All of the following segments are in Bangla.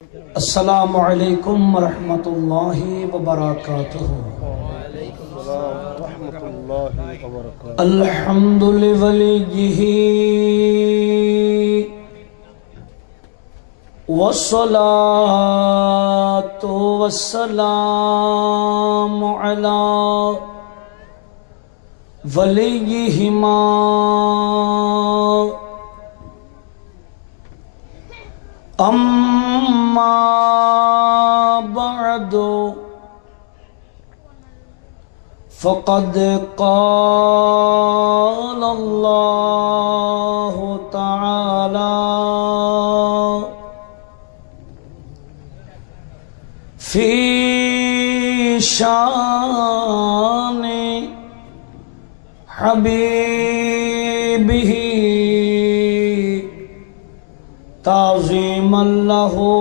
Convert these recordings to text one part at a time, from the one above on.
अस्सलामु अलैकुम वरहमतुल्लाहि वबरकातुहू। अल्हम्दुलिल्लाहि वलिय्यिही वस्सलातु वस्सलामु अला वलिय्यिहिमा अम्मा बअदु फ़क़द क़ाल अल्लाहु तआला फ़ी शानि हबीबिही ताज़ीमन लहू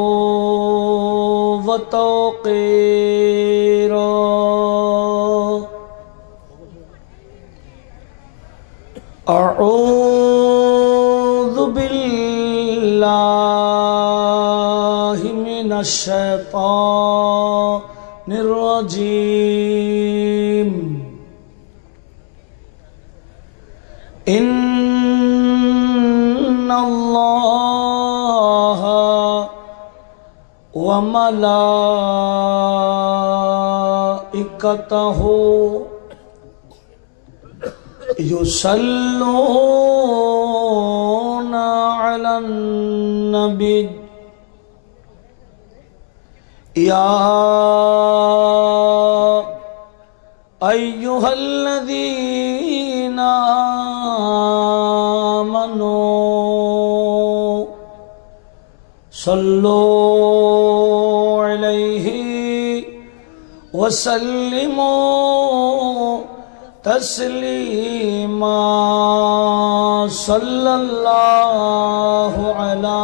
व तौक़ीरा। अऊज़ु बिल्लाहि मिनश शैतानिर रजीम। इन्नल्लाह व मलाइकतहू युसल्लूना अलन नबी या अय्युहल्लज़ीना आमनू सल्लू अलैहि वसल्लिमू तस्लीमा। सल्लल्लाहु अला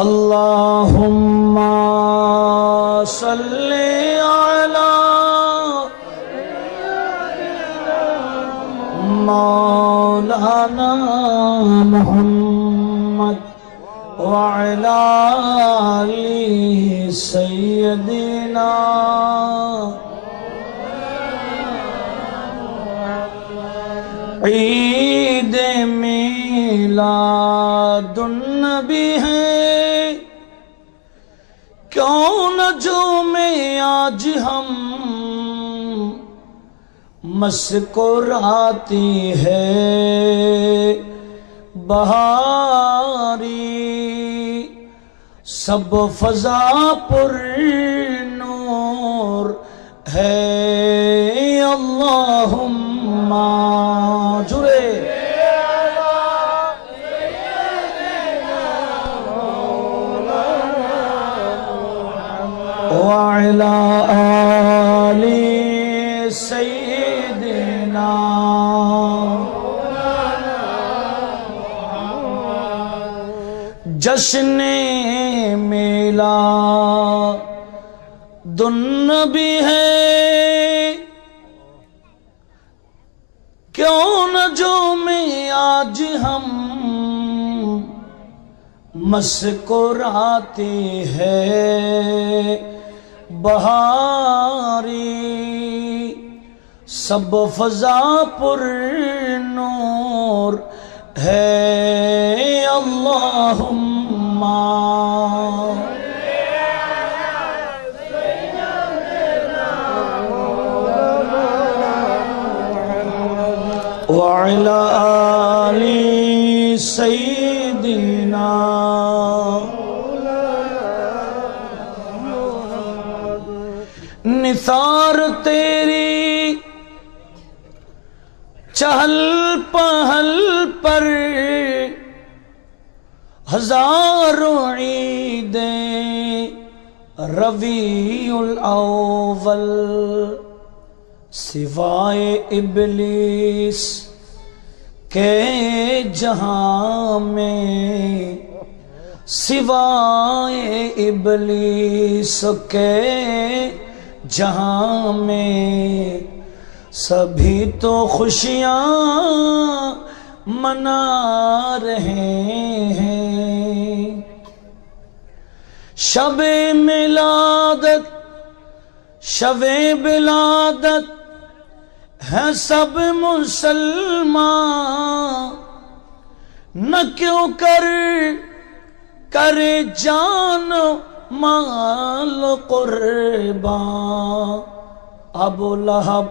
अल्लाहुम्मा सल्ली अला मौलाना मुहम्मद व अला आलि सय्यदिना। ईद मीलादुन्नबी है क्यों न जो में आज हम मुस्कुराती है बहारी। सब फजा पुर नूर है अल्लाहुम्मा जुरे वअला आलि सय्यिदिना। जश्ने मीलादुन्नबी है क्यों न जो में आज हम मुस्कुराते हैं बहारी। सब फजा पुर नूर है अल्लाहुम्मा व अला आलि सय्यिदिना। निसार तेरी चहल पहल पर हजारों ईदें रबीउल अव्वल सिवाए इब्लीस के जहां में सिवाए इब्लीस के जहां में सभी तो खुशियाँ मना रहे हैं। शबे मिलादत शबे बिलादत है सब मुसलमान, न क्यों करे जान माल कुर्बान। अबू लहब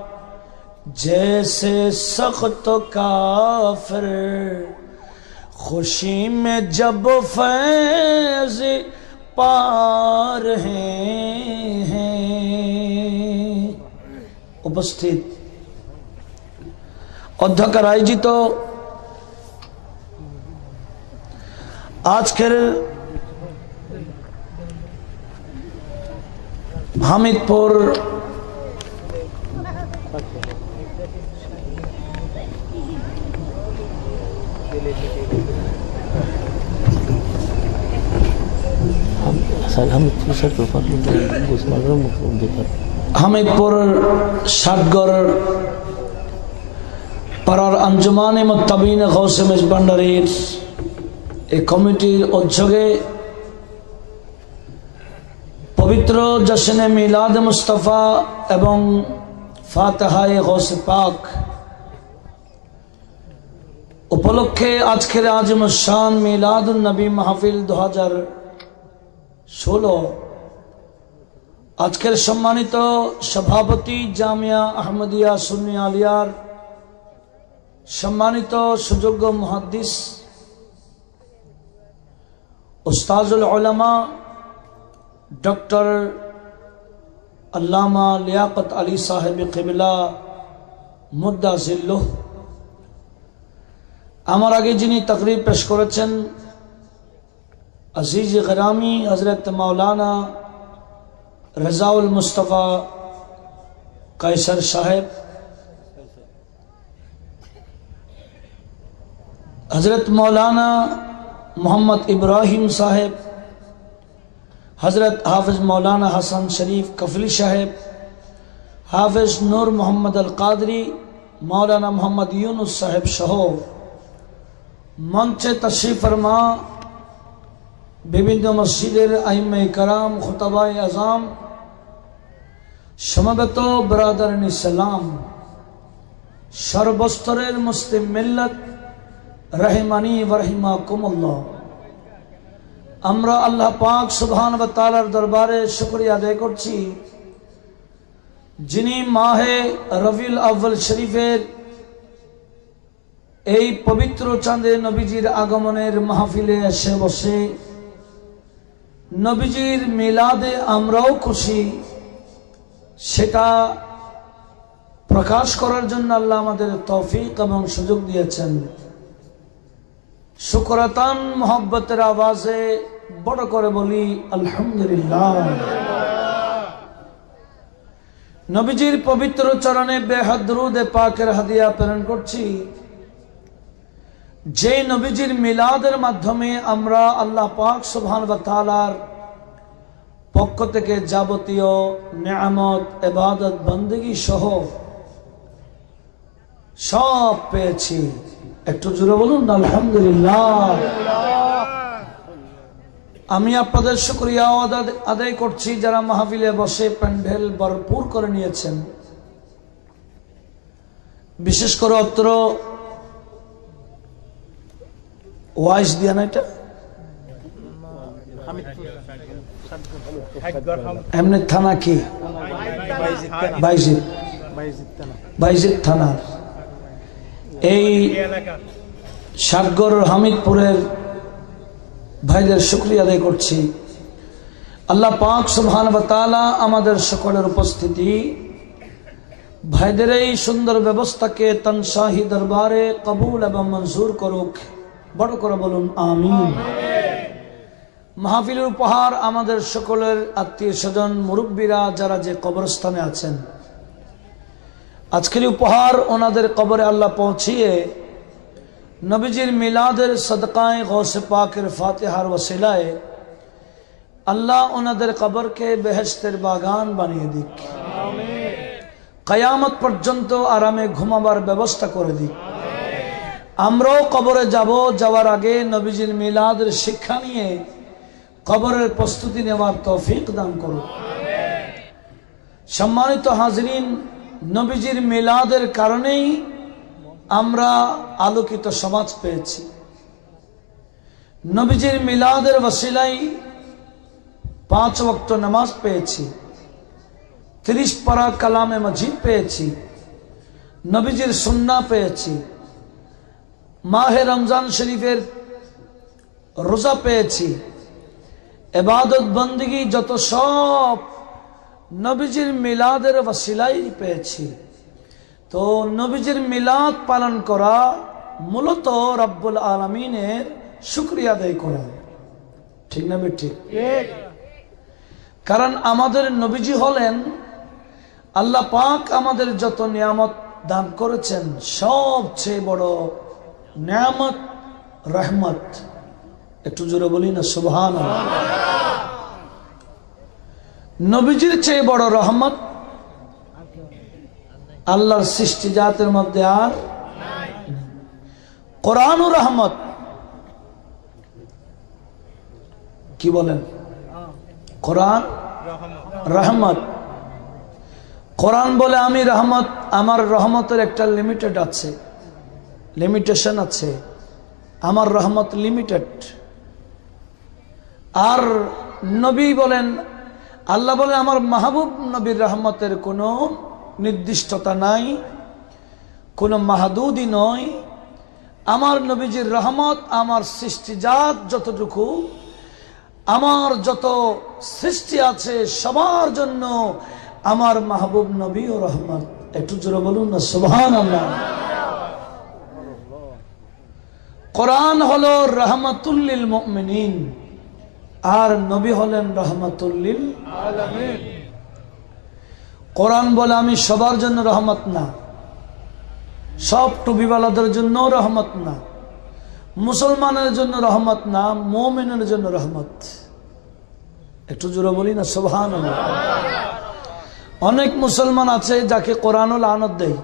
जैसे सख्त काफिर, खुशी में जब फैज़ पा रहे हैं। उपस्थित অধ্যক্ষ আয়োজিত আজকের হামিদপুর হামিদপুর ষাটগড় পাড়ার আঞ্জুমানে মুত্তাবিন গৌসে মেজবান্ডারির এই কমিটির উদ্যোগে পবিত্র জশ্নে মিলাদ মুস্তাফা এবং ফাতিহায়ে গৌসে পাক উপলক্ষে আজকের আজিমুশ শান মিলাদুন নবী মাহফিল 2016 আজকের সম্মানিত সভাপতি জামিয়া আহমদিয়া সুন্নি আলিয়ার সম্মানিত সুযোগ্য মুহাদ্দিস উস্তাজুল উলামা ডক্টর আল্লামা লিয়াকত আলী সাহেব কিবলা মুদ্দা জিল্লুহ, আমার আগে যিনি তাকরীর পেশ করেছেন আজিজ গরামি হযরত মাওলানা রাজাউল মুস্তাফা কায়সার সাহেব, हजरत मौलाना मोहम्मद इब्राहिम साहेब, हजरत हाफिज मौलाना हसन शरीफ कफली साहेब, हाफिज नूर मोहम्मद अल कादरी, मौलाना मोहम्मद यूनुस साहेब सह मंचे तशरीफ फरमा विभिन्न मस्जिदेर आइम्मे कराम खुतबाए आज़ाम समबेत ब्रादारान इस्लाम सर्वस्तरेर मुस्लिम मिल्लत रहिमानी व रहिमाकुमुल्लाह। আমরা আল্লাহ পাক সুবহানাহু ওয়া তাআলার দরবারে শুকরিয়া আদায় করছি, যিনি মাহে রবিউল আউয়াল শরীফের এই পবিত্র চাঁদে নবীজির আগমনের মাহফিলে এসে বসে নবীজির মিলাদে আমরাও খুশি, সেটা প্রকাশ করার জন্য আল্লাহ আমাদের তৌফিক এবং সুযোগ দিয়েছেন। শুকরাতান মোহাব্বতের আওয়াজে বড় করে বলি আলহামদুলিল্লাহ। নবীজির পবিত্র চরণে বেহাদ দুরুদে পাকের হাদিয়া প্রেরণ করছি, যে নবীজির মিলাদের মাধ্যমে আমরা আল্লাহ পাক সুবহানাহু ওয়া তাআলার পক্ষ থেকে যাবতীয় নেয়ামত ইবাদত বন্দেগী সহ সব পেয়েছি। একটু জোরে বলুন আলহামদুলিল্লাহ। আমি আপনাদের শুকরিয়া আদায় করছি যারা মাহফিলে বসে প্যান্ডেল ভরপুর করে নিয়েছেন, বিশেষ করে অত্র ওয়াইস দিয়া না, এটা এমনি থানা কি বাইজিদ থানা, এই ষাটগড় হামিদপুরের ভাইদের শুকরিয়া আদায় করছি। আল্লাহ পাক সুবহানাহু ওয়া তাআলা আমাদের সকলের উপস্থিতি ভাইদের এই সুন্দর ব্যবস্থাকে তার শাহী দরবারে কবুল এবং মঞ্জুর করুক। বড় করে বলুন আমিন। মাহফিলের উপহার আমাদের সকলের আত্মীয় স্বজন মুরব্বীরা যারা যে কবরস্থানে আছেন, আজকের উপহার ওনাদের কবরে আল্লাহ পৌঁছিয়ে নবীজির মিলাদের সদকায়ে গৌসে পাকের ফাতিহার ওসিলায় আল্লাহ ওনাদের কবরকে বেহেশতের বাগান বানিয়ে দিক। কিয়ামত পর্যন্ত আরামে ঘুমাবার ব্যবস্থা করে দিক। আমরাও কবরে যাব, যাওয়ার আগে নবীজির মিলাদের শিক্ষা নিয়ে কবরের প্রস্তুতি নেওয়ার তৌফিক দান করুন। সম্মানিত হাজরিন, নবীজির মিলাদের কারণেই আমরা আলোকিত সমাজ পেয়েছি। নবীজির মিলাদের ওসিলায় 5 ওয়াক্ত নামাজ পেয়েছি, 30 পারা কালামে মাজিদ পেয়েছি, নবীজির সুন্নাহ পেয়েছি, মাহে রমজান শরীফের রোজা পেয়েছি, ইবাদত বন্দেগী যত সব নবীজির মিলাদের ওসিলায় পেয়েছি। তো নবীজির মিলাদ পালন করা মূলত রব্বুল আলামিনের শুকরিয়া আদায় করা, ঠিক না বেঠিক? কারণ আমাদের নবীজি হলেন আল্লাহ পাক আমাদের যত নিয়ামত দান করেছেন সবচেয়ে বড় নিয়ামত রহমত। একটু জোরে বলি না সুবহানাল্লাহ। নবীজির চেয়ে বড় রহমত আল্লাহর সৃষ্টি জাতের মধ্যে আর কোরআন ও রহমত। কি বলেন? কোরআন রহমত। কোরআন বলে আমি রহমত, আমার রহমতের একটা লিমিটেড আছে, লিমিটেশন আছে, আমার রহমত লিমিটেড। আর নবী বলেন, আল্লাহ বলে আমার মাহবুব নবীর রহমতের কোনো নির্দিষ্টতা নাই, কোনো মাহদুদই নয়। আমার নবীজির রহমত আমার সৃষ্টিজাত যতটুকু, আমার যত সৃষ্টি আছে সবার জন্য আমার মাহবুব নবী ও রহমত। একটু জোরে বলুন না সুবহানাল্লাহ। কোরআন হলো রহমাতুল লিল মুমিনিন, আর নবী হলেন রহমাতুল লিল আলামিন। কোরআন বলে আমি সবার জন্য রহমত না, সব টুপিওয়ালাদের জন্য রহমত না, মুসলমানের জন্য রহমত না, মুমিনের জন্য রহমত। একটু জোরে বলি না সুবহানাল্লাহ। অনেক মুসলমান আছে যাকে কোরআন লানত দেয়,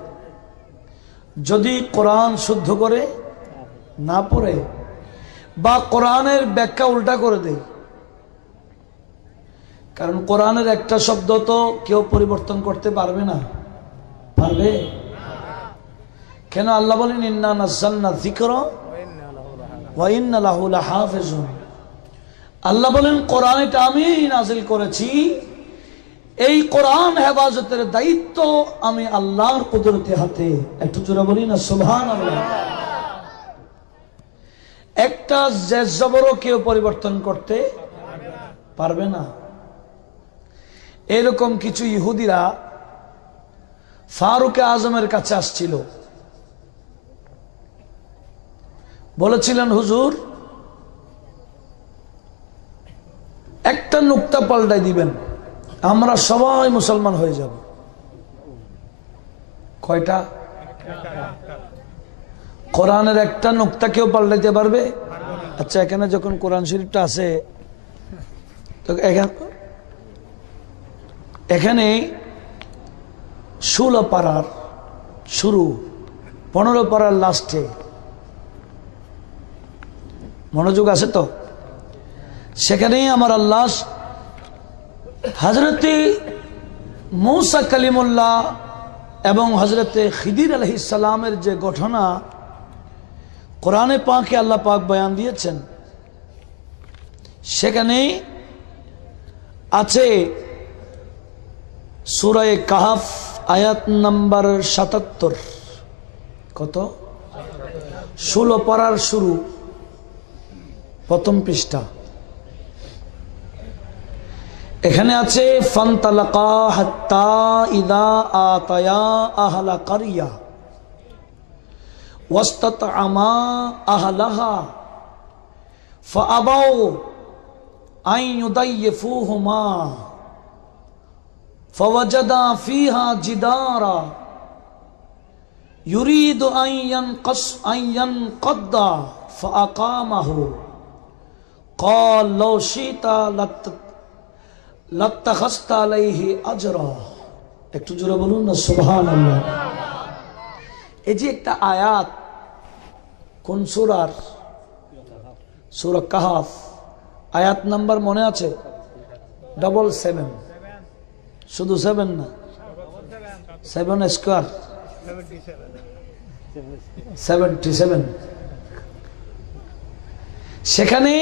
যদি কোরআন শুদ্ধ করে না পড়ে বা কোরআনের ব্যাখ্যা উল্টা করে দেয়। কারণ কোরআনের একটা শব্দ তো কেউ পরিবর্তন করতে পারবে না, পারবে? কেন? আল্লাহ বলেন ইন্না নাযালনা যিকরা ওয়া ইন্না লাহু লাহাফিজুন। আল্লাহ বলেন কোরআন এটা আমি নাজিল করেছি, এই কোরআন হেফাজতের দায়িত্ব আমি আল্লাহর কুদরতের হাতে। একটু জোরে বলি না সুবহানাল্লাহ। একটা জের জবরও কেউ পরিবর্তন করতে পারবে না। এরকম কিছু ইহুদিরা ফারুক আজমের কাছে আসছিল, বলেছিলেন হুজুর একটা নুক্তা পাল্টাই দিবেন, আমরা সবাই মুসলমান হয়ে যাব। কয়টা? কোরআনের একটা নুক্তা কেউ পাল্টাইতে পারবে? আচ্ছা, এখানে যখন কোরআন শরীফটা আছে তো এখানে 16 পারার শুরু, 15 পারার লাস্টে, মনোযোগ আছে তো? সেখানেই আমার আল্লাহ হযরতে মূসা কালিমুল্লাহ এবং হযরতে খিদির আলাইহিস সালামের যে ঘটনা কোরআনে পাকে আল্লাহ পাক বয়ান দিয়েছেন, সেখানে আছে সূরা কাহফ আয়াত নাম্বার 77। কত? 16 পারার শুরু, প্রথম পৃষ্ঠা। এখানে আছে ফান্তালাকা হাত্তা ইযা আতায়া আহলা কারিয়া ওয়াস্তাতআমা আহলাহা ফাআবাউ আন ইউদাইয়িফুহুমা ফাওয়াজাদা ফিহা জিদারা ইউরিদু আন ইয়ানকাদ্দা ফাআকামাহু ক্বাল লাউ শিতা লাত্তাখাযতা আলাইহি আজরা। একটু জোরে বলুন না সুবহানাল্লাহ। এই যে একটা আয়াত, কোন সূরার? সূরা কাহাফ, আয়াত নাম্বার মনে আছে? 77, শুধু 7 না, 7 স্কয়ার, 77। সেখানে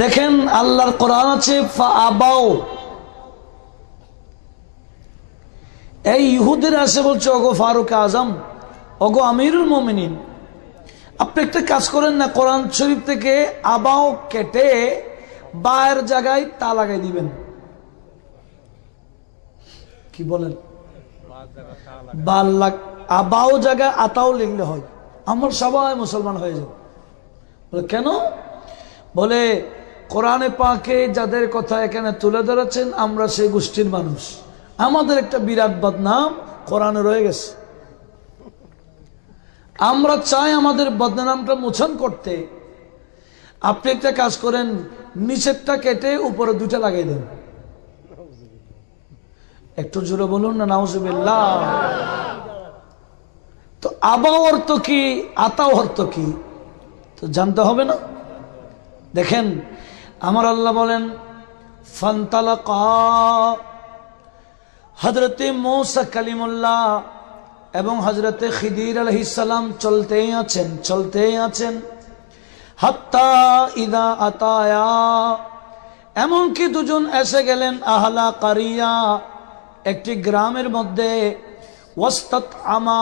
দেখেন আল্লাহর কোরআন আছে ফাআবাউ। এই ইহুদিরা এসে বলছে, ওগো ফারুক আজম, ওগো আমিরুল মুমিনিন, আপনি একটা কাজ করেন না, কোরআন শরীফ থেকে আবাও কেটে বায়ের জায়গায় তা লাগাই দিবেন। কি বলেন? আবাও জায়গায় আতাও লিখলে হয়, আমরা সবাই মুসলমান হয়ে যাব। বলে কেন? বলে কোরআনে পাকে যাদের কথা এখানে তুলে ধরেছেন আমরা সেই গোষ্ঠীর মানুষ, আমাদের একটা বিরাট বদনাম কোরআনে রয়ে গেছে। আমরা চাই আমাদের বদনামটা মোছন করতে। আপনি একটা কাজ করেন, নিচেরটা কেটে উপরে 2টা লাগিয়ে দেন। একটু জোরে বলুন না নাউজুবিল্লাহ। তো আবাও অর্থ কি, আতাও অর্থ কি, তো জানতে হবে না? দেখেন আমার আল্লাহ বলেন ফান্তালাকা, হযরতে মূসা কালিমুল্লাহ এবং হযরতে খিদির আলাইহিস সালাম চলতেই আছেন হাত্তা ইদা আতায়া, এমনকি দুজন এসে গেলেন আহলা কারিয়া, একটি গ্রামের মধ্যে। ওয়াস্তাত আমা,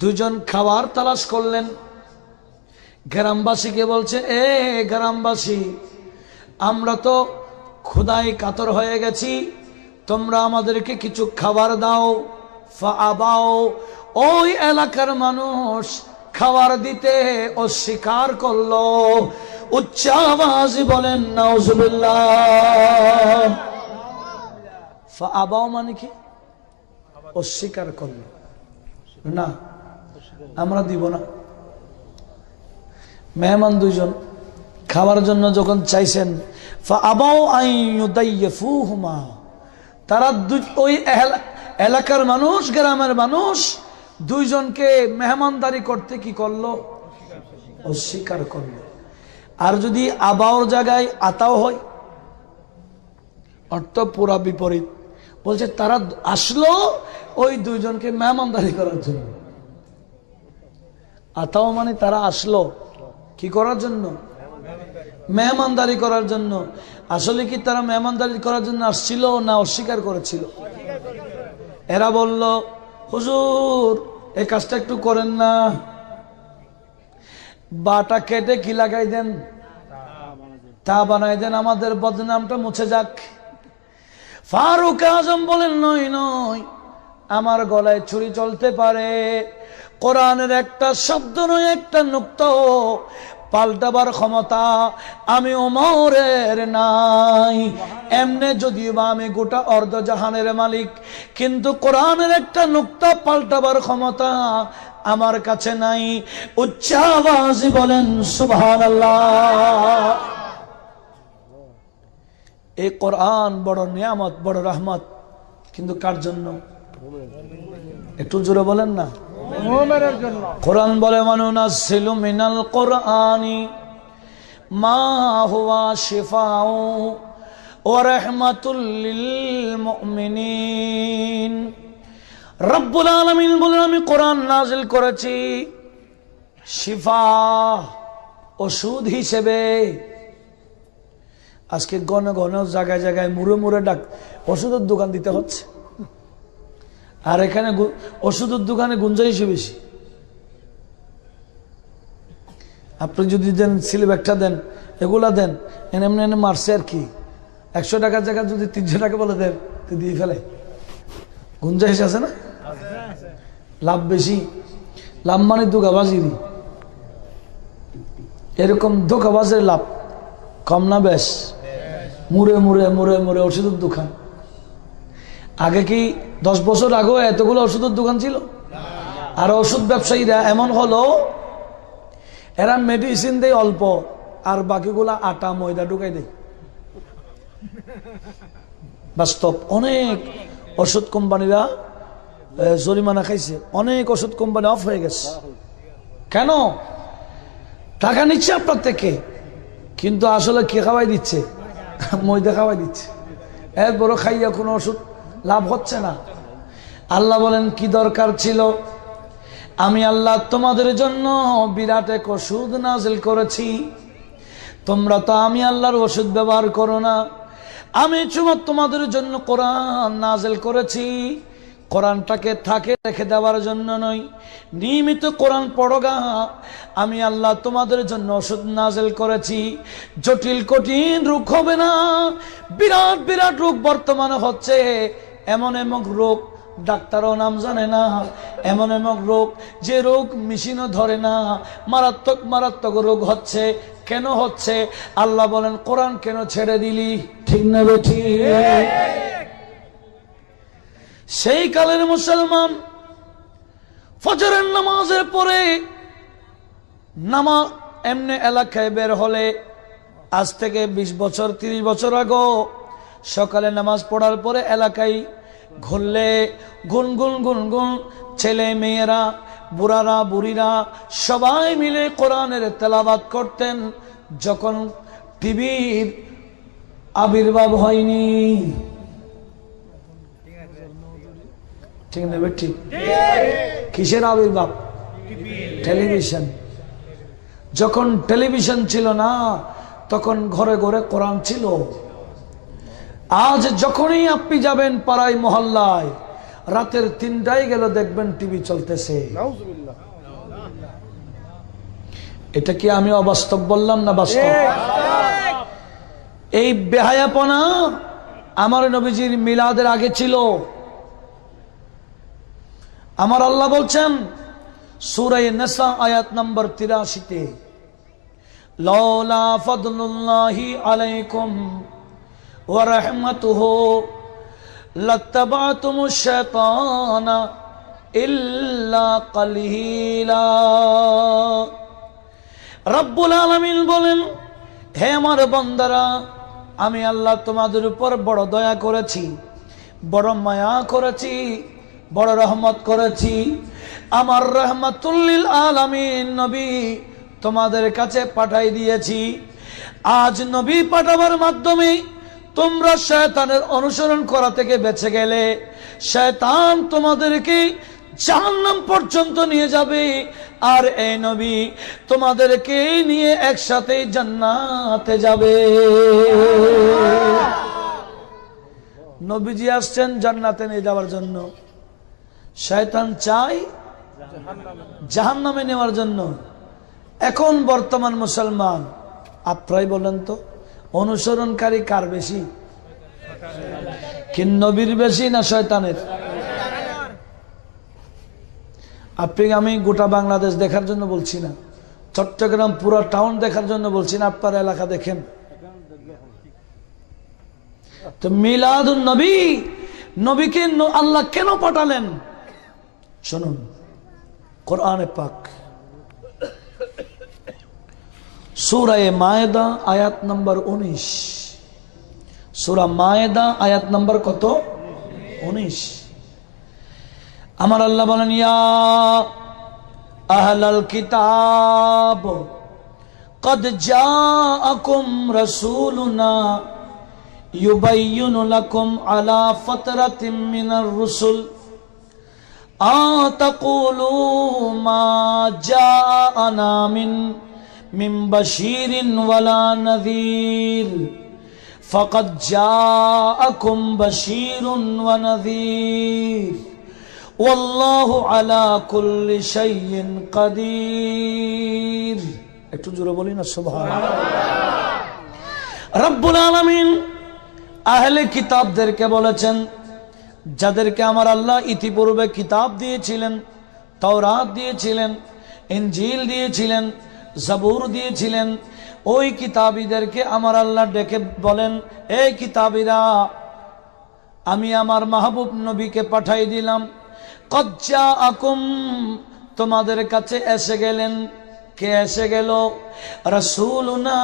দুজন খাবার তালাশ করলেন। গ্রামবাসীকে বলছে, এ গ্রামবাসী, আমরা তো ক্ষুধায় কাতর হয়ে গেছি, তোমরা আমাদেরকে কিছু খাবার দাও। ফাআবাও, ওই এলাকার মানুষ খাবার দিতে অস্বীকার করলো। উচ্চ আওয়াজে বলেন নাউজুবিল্লাহ। ফাআবাও মানে কি? অস্বীকার করলো, না আমরা দিব না। মেহমান দুইজন খাবার জন্য যখন চাইছেন, ফাআবাউ আন ইউদাইয়িফুহুমা, তারা ওই এলাকার মানুষ, গ্রামের মানুষ দুইজনকে মেহমানদারি করতে কি করলো? অস্বীকার করলো। আর যদি আবাওর জায়গায় আতাও হয়, অর্থ পুরা বিপরীত। বলছে তারা আসলো ওই দুইজনকে মেহমানদারি করার জন্য। আতাও মানে তারা আসলো কি করার জন্য? মেহমানদারি করার জন্য। আসলে কি তারা মেহমানদারি করার জন্য আসছিল না অস্বীকার করেছিল? এরা বলল, হুজুর এই কাজটা একটু করেন না, বাটা কেটে কি লাগাই দেন, তা বানাই দেন, আমাদের বদনামটা মুছে যাক। ফারুক আজম বলেন, নয় নয়, আমার গলায় ছুরি চলতে পারে, কোরআনের একটা শব্দ নয়, একটা নুক্তাও পাল্টাবার ক্ষমতা আমি ওমরের নাই। এমনে যদিও বা আমি গোটা অর্ধ জাহানের মালিক, কিন্তু কোরআনের একটা নুক্তা পাল্টাবার ক্ষমতা আমার কাছে নাই। উচ্চ আওয়াজে বলেন সুবহানাল্লাহ। এই কোরআন বড় নিয়ামত, বড় রহমত, কিন্তু কার জন্য? একটু জোরে বলেন না। কোরআন বলে, মানুনাজ্জিলু মিনাল কোরআনি মা হুয়া শিফাউ ওয়া রাহমাতুল লিল মুমিনিন। রব্বুল আলামিন বলেন, আমি কোরআন নাজিল করেছি শিফা, ওষুধ হিসেবে। আজকে ঘন ঘন জায়গায় জায়গায় মুড়ে মুড়ে ডাক ওষুধের দোকান দিতে হচ্ছে, আর এখানে ওষুধের দোকানে গুঞ্জাইশ বেশি। আপনি যদি দেন সিলব্যাগটা দেন, এগুলা দেন, এমনি এনে মারছে আর কি। 100 টাকার জায়গা যদি 300 টাকা বলে দেন তো দিয়ে ফেলে। গুঞ্জাইশ আছে না? লাভ বেশি। লাভ মানে ধোঁকাবাজিরই। এরকম ধোঁকাবাজের লাভ কম না বেশ? মুড়ে মুড়ে মুড়ে মুড়ে ওষুধের দোকান। আগে কি 10 বছর আগেও এতগুলো ওষুধের দোকান ছিল? আর ওষুধ ব্যবসায়ীরা এমন হলো, এরা মেডিসিন দেয় অল্প, আর বাকিগুলা আটা ময়দা ঢুকাই দেয়। বাস্তব অনেক ওষুধ কোম্পানিরা জরিমানা খাইছে, অনেক ওষুধ কোম্পানি অফ হয়ে গেছে। কেন? টাকা নিচ্ছে আপনার থেকে, কিন্তু আসলে কে খাওয়াই দিচ্ছে? ময়দা খাওয়াই দিচ্ছে। এরপর খাইয়া কোনো ওষুধ লাভ হচ্ছে না। আল্লাহ বলেন কি দরকার ছিল? আমি আল্লাহ তোমাদের জন্য বিরাট এক ওষুধ নাজিল করেছি, তোমরা তো আমি আল্লাহর ওষুধ ব্যবহার করো না। আমি তোমাদের জন্য কোরআন নাজিল করেছি, কোরআনটাকে থাকে রেখে দেওয়ার জন্য নয়, নিয়মিত কোরআন পড়োগা। আমি আল্লাহ তোমাদের জন্য ওষুধ নাজিল করেছি, জটিল কঠিন রোগ হবে না। বিরাট বিরাট রোগ বর্তমানে হচ্ছে, এমন এমন রোগ ডাক্তারও নাম জানে না, এমন এমন রোগ যে রোগ মেশিনও ধরে না, মারাত্মক মারাত্মক রোগ হচ্ছে। কেন হচ্ছে? আল্লাহ বলেন কোরআন কেন ছেড়ে দিলি? ঠিক না বেঠি? সেই কালের মুসলমান ফজরের নামাজের পরে নামাজ এমনি এলাকায় বের হলে, আজ থেকে 20 বছর 30 বছর আগে সকালে নামাজ পড়ার পরে এলাকায় ঘুরলে গুনগুন গুনগুন ছেলে মেয়েরা, বুড়ারা বুড়িরা সবাই মিলে কোরআনের তেলাওয়াত করতেন, যখন টিভির আবির্ভাব হয়নি। ঠিক না বেঠি? কিসের আবির্ভাব? টেলিভিশন। যখন টেলিভিশন ছিল না, তখন ঘরে ঘরে কোরআন ছিল। আজ যখনই আপনি যাবেন পাড়ায় মহল্লায়, রাতের 3টায় গেল দেখবেন টিভি চলতেছে। এটা কি আমি অবাস্তব বললাম না বাস্তব? এই বেহায়াপনা আমার নবীজির মিলাদের আগে ছিল। আমার আল্লাহ বলছেন সূরা নিসা আয়াত নম্বর 83-তে, লাউলা ফাদলুল্লাহি আলাইকুম ওয়া রাহমাতুহু লাত্তাবাতুমুশ শাইতানা ইল্লা কালিলা। রব্বুল আলামিন বলেন, হে আমার বান্দারা, আমি আল্লাহ তোমাদের উপর বড় দয়া করেছি, বড় মায়া করেছি, বড় রহমত করেছি। আমার রহমাতুল লিল আলামিন নবী তোমাদের কাছে পাঠাই দিয়েছি। আজ নবী পাঠাবার মাধ্যমে তোমরা শয়তানের অনুসরণ করা থেকে বেঁচে গেলে, শয়তান তোমাদেরকে জাহান্নাম পর্যন্ত নিয়ে যাবে, আর এই নবী তোমাদেরকে নিয়ে একসাথে জান্নাতে যাবে। নবীজি আসছেন জান্নাতে নিয়ে যাওয়ার জন্য, শয়তান চাই জাহান্নামে নেওয়ার জন্য। এখন বর্তমান মুসলমান, আপনারাই বলেন তো, অনুসরণকারী কার বেশি? কি নবীর বেশি না শয়তানের? আপনি আমি গোটা বাংলাদেশ দেখার জন্য বলছি না, চট্টগ্রাম পুরো টাউন দেখার জন্য বলছি না, আপনার এলাকা দেখেন তো। মিলাদুন নবী, নবীকে আল্লাহ কেন পাঠালেন? শুনুন কোরআনে পাক সূরা মায়েদা আয়াত নম্বর 19। সূরা মায়েদা আয়াত নম্বর কত? 19। আমার আল্লাহ বলেন, ইয়া আহলাল কিতাব কদ জাআকুম রাসূলুনা ইউবাইয়িনু লাকুম আলা ফাতরাতিম মিনার রুসুল আতাকুলু মা জাআনা মিন বাশীরিন ওয়ালা নাযীর ফাকাদ জাআকুম বাশীরুন ওয়া নাযীর ওয়াল্লাহু আলা কুল্লি শাইইন কাদির। একটু জোরে বলি না সুবহানাল্লাহ। রব্বুল আলামিন আহলে কিতাবদেরকে বলেছেন, যাদেরকে আমার আল্লাহ ইতিপূর্বে কিতাব দিয়েছিলেন, তাওরাত দিয়েছিলেন, ইনজিল দিয়েছিলেন, জাবুর দিয়েছিলেন, ওই কিতাবীদেরকে আমার আল্লাহ ডেকে বলেন, এই কিতাবীরা, আমি আমার মাহবুব নবীকে পাঠাই দিলাম। কদ জাআকুম, তোমাদের কাছে এসে গেলেন। কে এসে গেল? রাসূলুনা,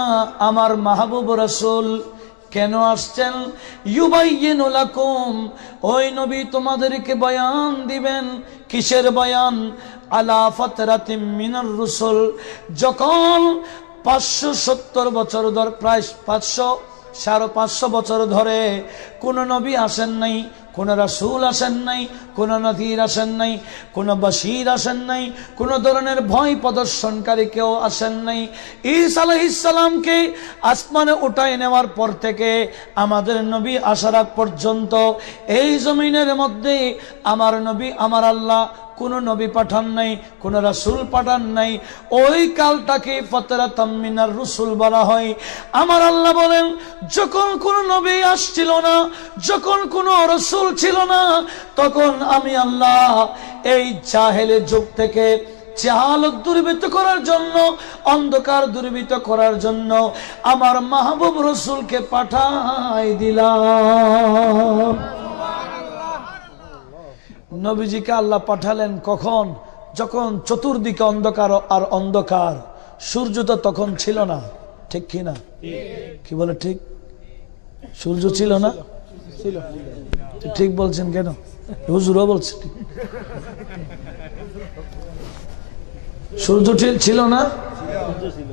আমার মাহবুব রাসূল। কেন আসছেন? ইউবাইয়িনু লাকুম, ওই নবী তোমাদেরকে বয়ান দিবেন। কিসের বয়ান? আলা ফাতরাতিম মিনার রুসুল, যখন 570 বছর ধরে, প্রায় 500 বছর ধরে কোন নবী আসেন নাই, কোন রাসূল আসেন নাই, কোন নযীর আসেন নাই, কোন বাশীর আসেন নাই, কোন ধরনের ভয় প্রদর্শনকারী কেউ আসেন নাই। ঈসা আলাইহিস সালামকে আসমানে উঠায় নেওয়ার পর থেকে আমাদের নবী আসার আগ পর্যন্ত এই জমিনের মধ্যে আমার নবী, আমার আল্লাহ কোন নবী পাঠান নাই, কোন রাসূল পাঠান নাই। ওই কালটাকে ফাতরাতাম মিনার রুসুল বলা হয়। আমার আল্লাহ বলেন, যখন কোন নবী আসছিল না, যখন কোন রাসূল ছিল না, তখন আমি আল্লাহ এই জাহেলের যুগ থেকে জাহালত দূরীভূত করার জন্য, অন্ধকার দূরীভূত করার জন্য আমার মাহবুব রাসূলকে পাঠাই দিলাম। নবীজিকে আল্লাহ পাঠালেন কখন? যখন চতুর্দিকে অন্ধকার আর অন্ধকার, সূর্য তো তখন ছিল না, ঠিক কি না? কি বলে ঠিক? সূর্য ছিল না? ঠিক বলছেন কেন? হুজুরও বলছে সূর্য ছিল না,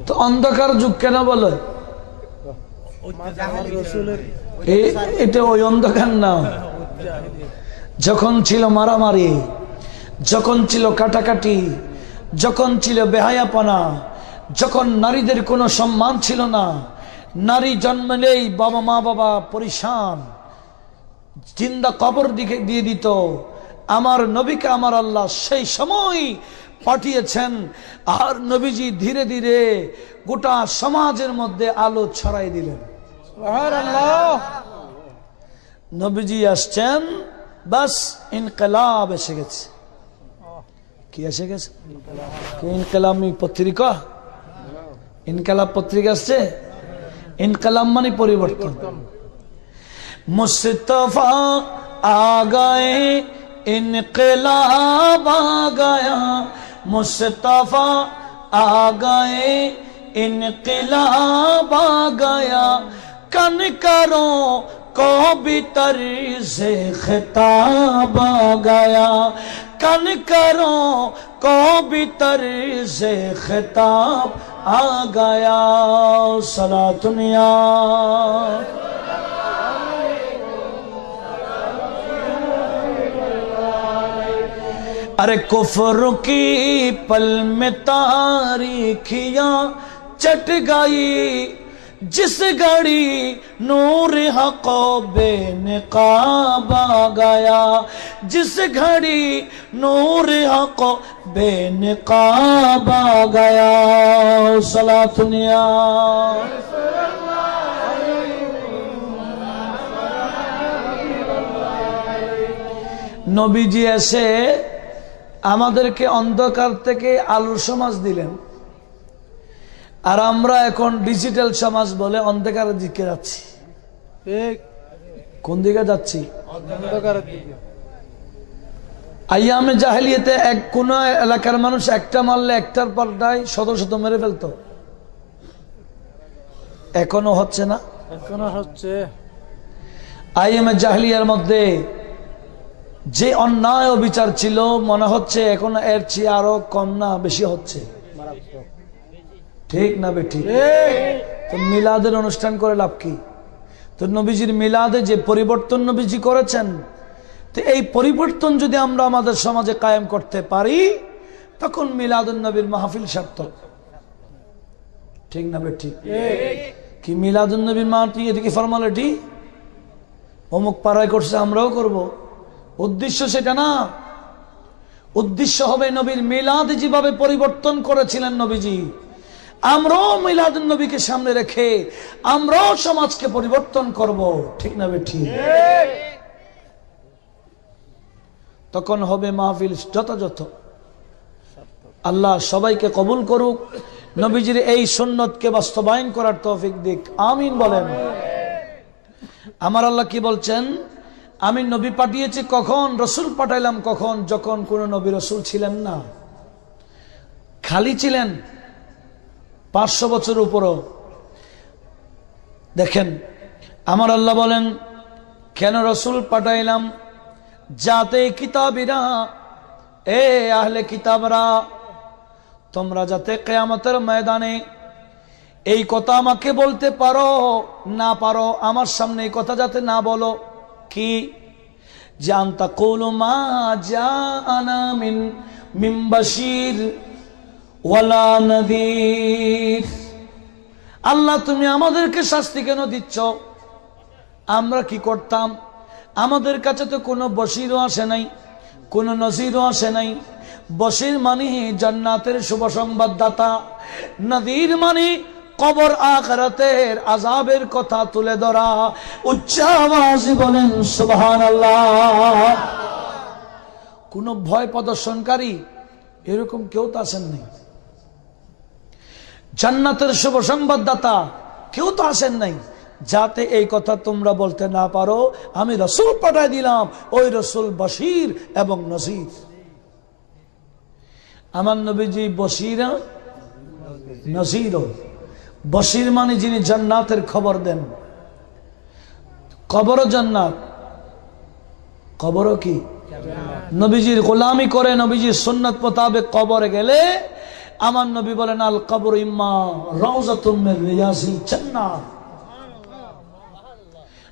তো অন্ধকার যুগ কেন বলে? এটা ওই অন্ধকার না। যখন ছিল মারামারি, যখন ছিল কাটাকাটি, যখন ছিল বেহায়াপনা, যখন নারীদের কোনো সম্মান ছিল না, নারী জন্মলেই মা বাবা পরিশান, জিন্দা কবর দিয়ে দিত, আমার নবীকে আমার আল্লাহ সেই সময় পাঠিয়েছেন। আর নবীজি ধীরে ধীরে গোটা সমাজের মধ্যে আলো ছড়াই দিলেন। সুবহানাল্লাহ। নবীজি আসছেন, বাস ইনকিলাব এসে গেছে। কি এসে গেছে? ইনকিলাব পত্রিকা, ইনকিলাব পত্রিকা আসছে। ইনকিলাব মানে পরিবর্তন। মুস্তাফা আ গায়ে, ইনকিলাব আ গায়া, মুস্তাফা আ গায়ে, ইনকিলাব আ গায়া, কান করো को भी तर्ज़ खिताब आ गया, कन करो को भी तर्ज़ खिताब आ गया। सलातुनिया अरे कुफ्र की पल में तारीखियां चट गई, जिस घड़ी नूर हक़ बेनकाब आ गया, जिस घड़ी नूर हक़ बेनकाब आ गया। सलातुनिया নবীজি এসে আমাদেরকে অন্ধকার থেকে আলোর সমাজ দিলেন। আর আমরা এখন ডিজিটাল সমাজ বলে অন্ধকারের দিকে যাচ্ছি। কোন দিকে যাচ্ছি? অন্ধকারের দিকে। আইয়ামে জাহেলিয়াতে কোন এলাকার মানুষ একটা মারলে একটার পাল্টায় শত শত মেরে ফেলতো। এখনো হচ্ছে না? এখনো হচ্ছে। আইয়ামে জাহেলিয়ার মধ্যে যে অন্যায় বিচার ছিল, মনে হচ্ছে এখন এর চেয়ে আরো কম না বেশি হচ্ছে। ঠিক না বেঠিক? তো মিলাদের অনুষ্ঠান করে লাভ কি? তো নবীজির মিলাদে যে পরিবর্তন নবীজি করেছেন, তো এই পরিবর্তন যদি আমরা আমাদের সমাজে কায়েম করতে পারি, তখন মিলাদুন নবীর মাহফিল সার্থক। ঠিক না বেঠিক? কি মিলাদুন নবীর মাহফিল এদিকে ফর্মালিটি, অমুক পাড়ায় করছে আমরাও করব, উদ্দেশ্য সেটা না। উদ্দেশ্য হবে নবীর মিলাদ যেভাবে পরিবর্তন করেছিলেন নবীজি, আমরাও মিলাদুন নবীকে সামনে রেখে আমরাও সমাজকে পরিবর্তন করব। ঠিক না বেঠিক? তখন হবে মাহফিল যথাযথ। আল্লাহ সবাইকে কবুল করুক, নবীজির এই সুন্নতকে বাস্তবায়ন করার তৌফিক দিক। আমিন বলেন। আমার আল্লাহ কি বলছেন? আমি নবী পাঠিয়েছি কখন, রসুল পাঠাইলাম কখন? যখন কোন নবী রসুল ছিলেন না, খালি ছিলেন 500 বছর উপরও। দেখেন আমার আল্লাহ বলেন, কেন রসুল পাঠাইলাম? যাতে কিতাবিরা, এ আহলে কিতাবরা, তোমরা যাতে কিয়ামতের ময়দানে এই কথা আমাকে বলতে পারো, না পারো, আমার সামনে এই কথা যাতে না বলো, কি জানতা কুলু মা জাআনা মিন বাশীর ওয়ালা নাযীর। আল্লাহ, তুমি আমাদেরকে শাস্তি কেন দিচ্ছ? আমরা কি করতাম? আমাদের কাছে তো কোনো বশীরও আসে নাই, কোনো নজিরও আসে নাই। বশীর মানে জান্নাতের শুভ সংবাদদাতা, নজির মানে কবর আখিরাতের আযাবের কথা তুলে ধরা। উচ্চ আওয়াজে বলেন সুবহানাল্লাহ। কোন ভয় প্রদর্শনকারী এরকম কেউ তো আসেন নাই। জান্নাতের শুভ সংবাদদাতা কেউ তো আসেন নাই। যাতে এই কথা তোমরা বলতে না পারো, আমি রসুল পাঠাই দিলাম। ওই রসুল বশীর এবং নজির। আমার নবীজি বশীর নজির। বশীর মানে যিনি জান্নাতের খবর দেন। কবরও জান্নাত, কবরও কি? নবীজির গোলামি করে নবীজির সুন্নাত মোতাবেক কবরে গেলে আমার নবী বলেন, আল কবর ইম্মা রাউযাতুম মিন রিয়াজিল জান্নাহ।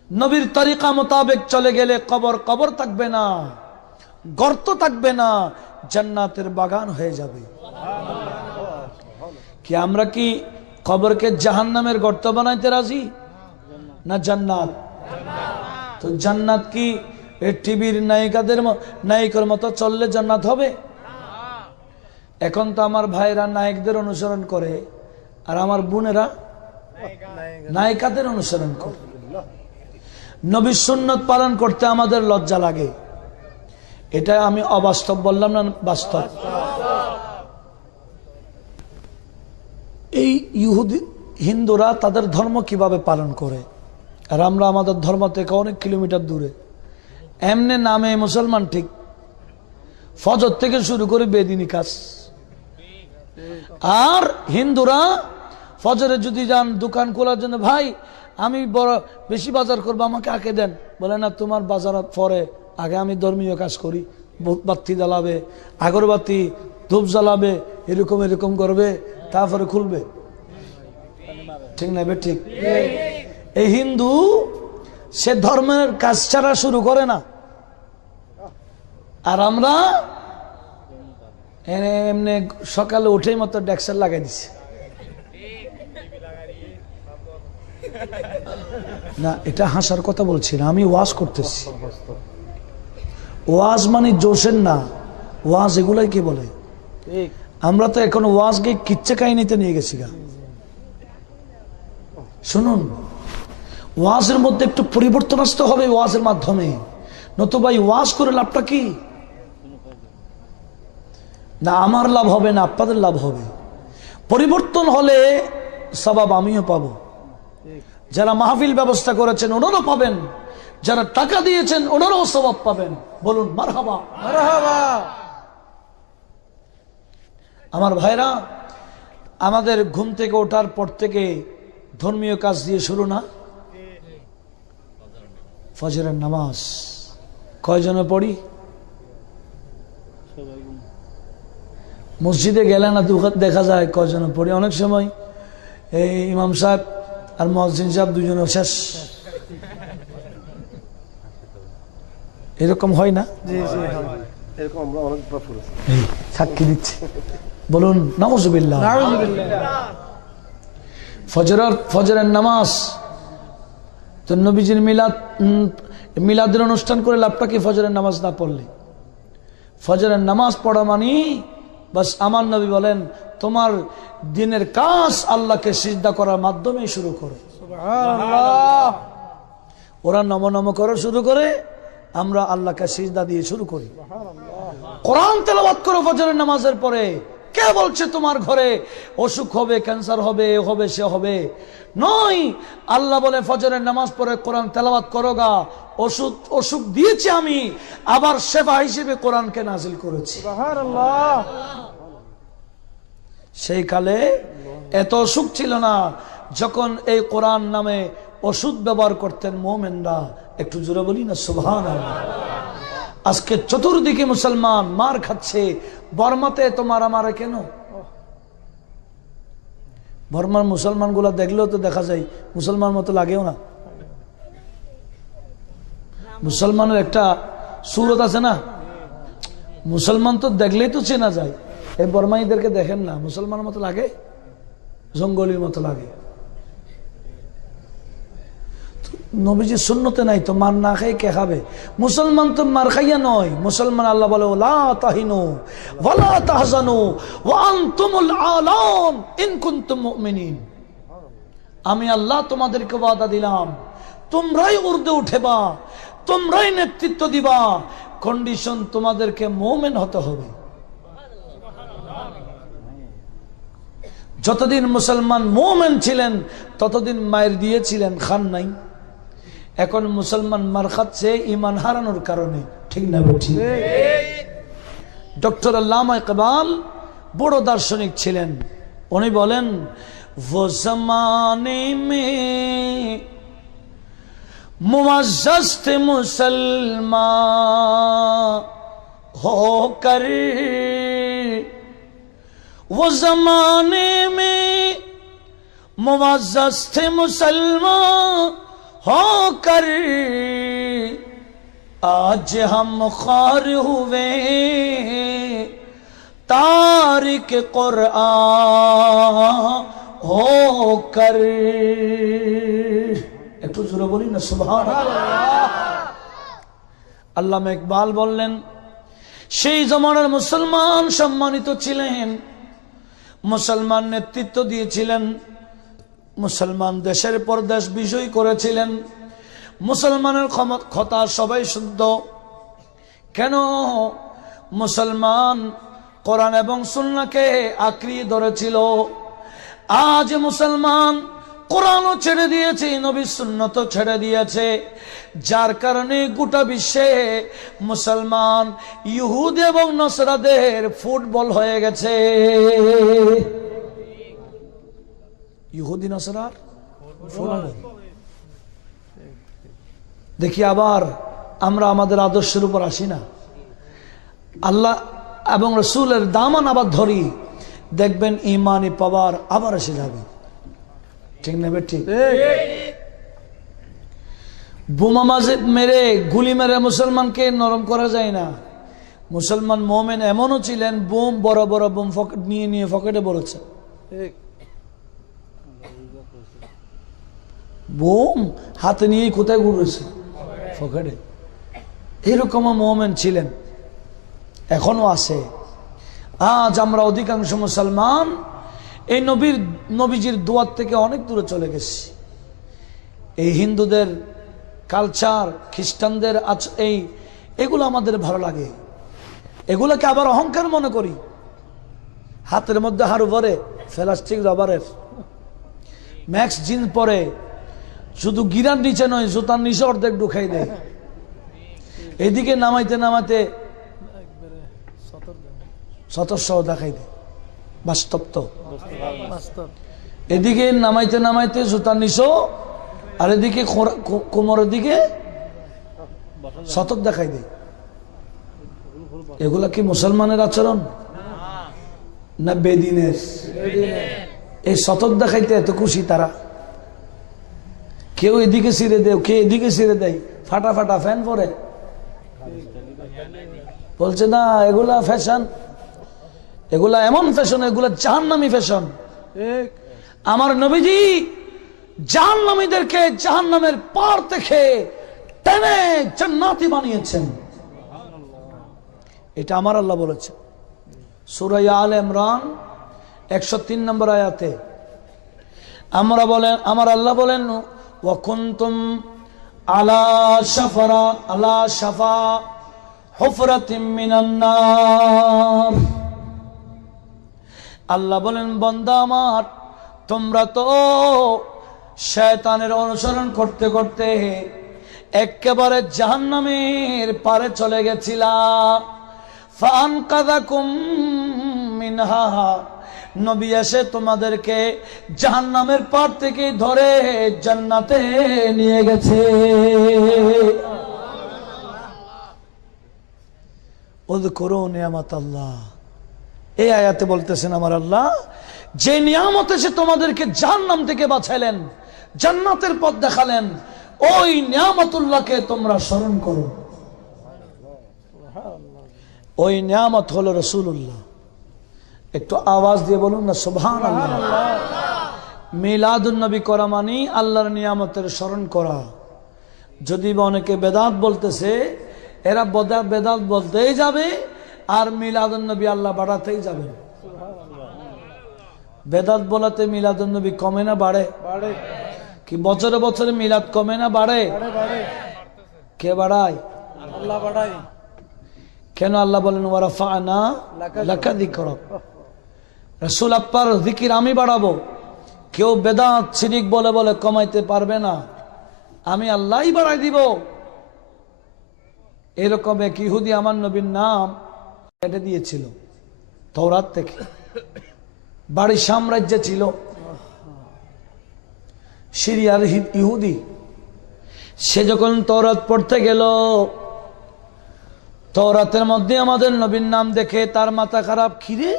নবীর তরিকা মোতাবেক চলে গেলে কবর কবর থাকবে না, গর্ত থাকবে না, জান্নাতের বাগান হয়ে যাবে। কি আমরা কি কবরকে জাহান্নামের গর্ত বানাইতে রাজি না জান্নাত? তো জান্নাত কি টিভির নায়িকার মতো চললে জান্নাত হবে? এখন তো আমার ভাইরা নায়কদের অনুসরণ করে, আর আমার বোনেরা নায়িকাদের অনুসরণ করে। নবীর সুন্নত পালন করতে আমাদের লজ্জা লাগে। এটা আমি অবাস্তব বললাম না বাস্তব? এই ইহুদি হিন্দুরা তাদের ধর্ম কিভাবে পালন করে, আর আমরা আমাদের ধর্ম থেকে অনেক কিলোমিটার দূরে। এমনি নামে মুসলমান ঠিক, ফজর থেকে শুরু করে বেদিনী কাজ। আর হিন্দুরা ফজরে যদি যান দোকান খোলার জন্য, ভাই আমি বড় বেশি বাজার করবো, আমাকে আগে দেন। বলে না, তোমার বাজার পরে, আগে আমি ধর্মীয় কাজ করি। বাতি জ্বালাবে, আগরবাতি ধূপ জ্বালাবে, এরকম এরকম করবে, তারপরে খুলবে। ঠিক না? ঠিক। এই হিন্দু সে ধর্মের কাজ ছাড়া শুরু করে না। আর আমরা এমনি সকালে উঠেই মতো ডেক্সার লাগাই দিছি। না, এটা হাসার কথা বলছি না, আমি ওয়াজ করতেছি। ওয়াজ মানে জোশের না, ওয়াজ এগুলাই কি বলে? আমরা তো এখন ওয়াজকে কিচ্ছা কাহিনীতে নিয়ে গেছি গা। শুনুন, ওয়াজের মধ্যে একটু পরিবর্তন আসতে হবে ওয়াজের মাধ্যমে, নতুবা ওয়াজ করে লাভটা কি? না আমার লাভ হবে না আপনাদের লাভ হবে। পরিবর্তন হলে সওয়াব আমিও পাবো, যারা মাহফিল ব্যবস্থা করেছেন ওনারও পাবেন, যারা টাকা দিয়েছেন ওনারও সওয়াব পাবেন। বলুন মারহাবা। মারহাবা। আমার ভাইরা, আমাদের ঘুম থেকে ওঠার পর থেকে ধর্মীয় কাজ দিয়ে শুরু না? ফজরের নামাজ কয়জনে পড়ি? মসজিদে গেলে না দেখা যায় কয়জনে পড়ি। অনেক সময় এই ইমাম সাহেব আর মুয়াজ্জিন সাহেব দুজনে শেষ, এরকম হয় না? সাক্ষী দিচ্ছি, বলুন নাউজুবিল্লাহ। ফজরের নামাজ তো নবীজির মিলাদের অনুষ্ঠান করে লাভটা কি? ফজরের নামাজ না পড়লে? ফজরের নামাজ পড়া মানে বাস, আমার নবী বলেন তোমার দিনের কাজ আল্লাহকে সিজদা করার মাধ্যমে শুরু করো। সুবহানাল্লাহ। ওরা নম নম করে শুরু করে, আমরা আল্লাহকে সিজদা দিয়ে শুরু করি। কোরআন তেলাওয়াত করো ফজরের নামাজের পরে। কে বলছে তোমার ঘরে অসুখ হবে, ক্যান্সার হবে, এ হবে, সে হবে? নয়, আল্লাহ বলে ফজরের নামাজ পড়ে কোরআন তেলাওয়াত করো গা। অসুখ দিয়েছি আমি, আবার সেবা হিসেবে কোরআনকে নাজিল করেছি। সুবহানাল্লাহ। সেই কালে এত অসুখ ছিল না, যখন এই কোরআন নামে ওষুধ ব্যবহার করতেন মোমেনরা। একটু জোরে বলি না সুবহানাল্লাহ। আজকে চতুর্দিকে মুসলমান মার খাচ্ছে। বর্মাতে তো মারামারে কেন? বর্মার মুসলমান গুলা দেখলেও তো দেখা যায় মুসলমান মতো লাগেও না। মুসলমানের একটা সুরত আছে না, মুসলমান তো দেখলেই তো চেনা যায়। এই বর্মাইদেরকে দেখেন না, মুসলমানের মতো লাগে, জঙ্গলির মতো লাগে। নবীজির সুন্নতে নাই তো মার না খাই কে খাবে? মুসলমান তো মার খাইয়া নয়, মুসলমান আল্লাহ বলে লা তাহিনু ওয়ালা তাহজানু ওয়া আনতুমুল আলাউন ইন কুনতুম মুমিনিন। আমি আল্লাহ তোমাদেরকে ওয়াদা দিলাম তোমরাই উর্দে উঠেবা, তোমরাই নেতৃত্ব দিবা, কন্ডিশন তোমাদেরকে মুমিন হতে হবে। যতদিন মুসলমান মুমিন ছিলেন ততদিন মায়ের দিয়েছিলেন, খান নাই। এখন মুসলমান মার খাচ্ছে ঈমান হারানোর কারণে, ঠিক না ঠিক? ডক্টর আল্লামা ইকবাল বড় দার্শনিক ছিলেন। উনি বলেন वो ज़माने में मुअज़्ज़ज़ थे मुसलमान होकर, वो ज़माने में मुअज़्ज़ज़ थे मुसलमान होकर, आज हम ख़ार हुए तारिक कुरआन होकर। একটু জোরে বলি না সুবহানাল্লাহ। আল্লামা ইকবাল বললেন সেই জমানার মুসলমান সম্মানিত ছিলেন, মুসলমান নেতৃত্ব দিয়েছিলেন, মুসলমান দেশের পর দেশ বিজয় করেছিলেন, মুসলমানের কথা সবাই শুদ্ধ। কেন? মুসলমান কোরআন এবং সুন্নাহকে আঁকড়িয়ে ধরেছিল। আজ মুসলমান কোরআনও ছেড়ে দিয়েছে, নবীর সুন্নাতও ছেড়ে দিয়েছে, যার কারণে গোটা বিশ্বে মুসলমান ইহুদি এবং নসরাদের ফুটবল হয়ে গেছে। ইহুদি নসরার ফুটবল। দেখি আবার আমরা আমাদের আদর্শের উপর আসি না, আল্লাহ এবং রসুলের দামান আবার ধরি, দেখবেন ইমানি পাওয়ার আবার এসে যাবে, ঠিক না ঠিক? বোমা মাঝে মেরে গুলি মেরে মুসলমানকে নরম করা যায় না। মুসলমান মোমেন এমনও ছিলেন বোম বড় বড় বোম নিয়ে নিয়ে পকেটে বলেছে, বোম হাতে নিয়ে কোথায় ঘুরেছে পকেটে। এরকম মোমেন ছিলেন, এখনো আছে। আজ আমরা অধিকাংশ মুসলমান এই নবীজির দোয়ার থেকে অনেক দূরে চলে গেছি। এই হিন্দুদের কালচার, খ্রিস্টানদের এগুলো আমাদের ভালো লাগে, এগুলোকে আবার অহংকার মনে করি। হাতের মধ্যে হাড়ু ভরে প্লাস্টিক রবারের ম্যাক্স জিন্স পরে, শুধু গিরার নিচে নয় জুতার নিচে অর্ধেক ঢুকাই দেয়। এদিকে নামাইতে নামাইতে সতর্কও দেখাই দেয়, বাস্তব তো। এদিকে নামাইতে নামাইতে জুতার নিচো, আর এদিকে কোমরের দিকে সতর্ক দেখাই দেয়। এগুলা কি মুসলমানের আচরণ না বেদিনের? এই সতর্ক দেখাইতে এত খুশি তারা। কেউ এদিকে ছিঁড়ে দেয়, কেউ এদিকে ছিঁড়ে দেয়, ফাটা ফাটা ফ্যান পরে বলছে না এগুলা ফ্যাশন, এগুলা এমন ফ্যাশন, এগুলা জাহান্নামী ফ্যাশন। আমার নবীজি জাহান্নামীদেরকে জাহান্নামের পার থেকে টেনে জান্নাতি বানিয়েছেন, এটা আমার আল্লাহ বলেছে সূরা আলে ইমরান 103 নম্বর আয়াতে। আমার আল্লাহ বলেন ওয়া কুনতুম আলা শাফা হুফরাতিম মিনান নার। আল্লাহ বলেন বান্দা আমার, তোমরা তো শয়তানের অনুসরণ করতে করতে একেবারে জাহান্নামের পারে চলে গেছিলা। ফানকাযাকুম মিনহা, নবী এসে তোমাদেরকে জাহান্নামের পার থেকে ধরে জান্নাতে নিয়ে গেছে। উযকুরু নিয়ামাতাল্লাহ, এই আয়াতে বলতেছেন আমার আল্লাহ যে নিয়ামত এসে তোমাদেরকে জাহান্নাম থেকে বাঁচাইলেন, জান্নাতের পথ দেখালেন, ওই নিয়ামতুল্লাহকে তোমরা স্মরণ করো। ওই নিয়ামত হলো রাসূলুল্লাহ। একটু আওয়াজ দিয়ে বলুন না সুবহানাল্লাহ। মিলাদুন নবী করা মানে আল্লাহর নিয়ামতের স্মরণ করা। যদি বা অনেকে বেদাত বলতেছে, এরা বেদাত বলতেই যাবে আর মিলাদুন নবী আল্লাহ বাড়াতেই যাবে। বেদাত বলাতে মিলাদুন নবী কমে না বাড়ে? কি বছরে বছরে মিলাদ কমে না বাড়ে? কে বাড়ায়? আল্লাহ বাড়ায়। কেন? আল্লাহ বলেন ওয়ারাফা'না লাকা যিকরাক, রাসূল আপনার জিকির আমি বাড়াবো। কেউ বেদাত শিরক বলে বলে কমাইতে পারবে না, আমি আল্লাহই বাড়াই দিব। এরকম এক ইহুদি আমার নবীর নাম কেটে দিয়েছিল তাওরাত থেকে। বাড়ি সাম্রাজ্য ছিল, সিরিয়ার ইহুদি। সে যখন তাওরাত পড়তে গেল, তাওরাতের মধ্যে আমাদের নবীর নাম দেখে তার মাথা খারাপ। খিরে,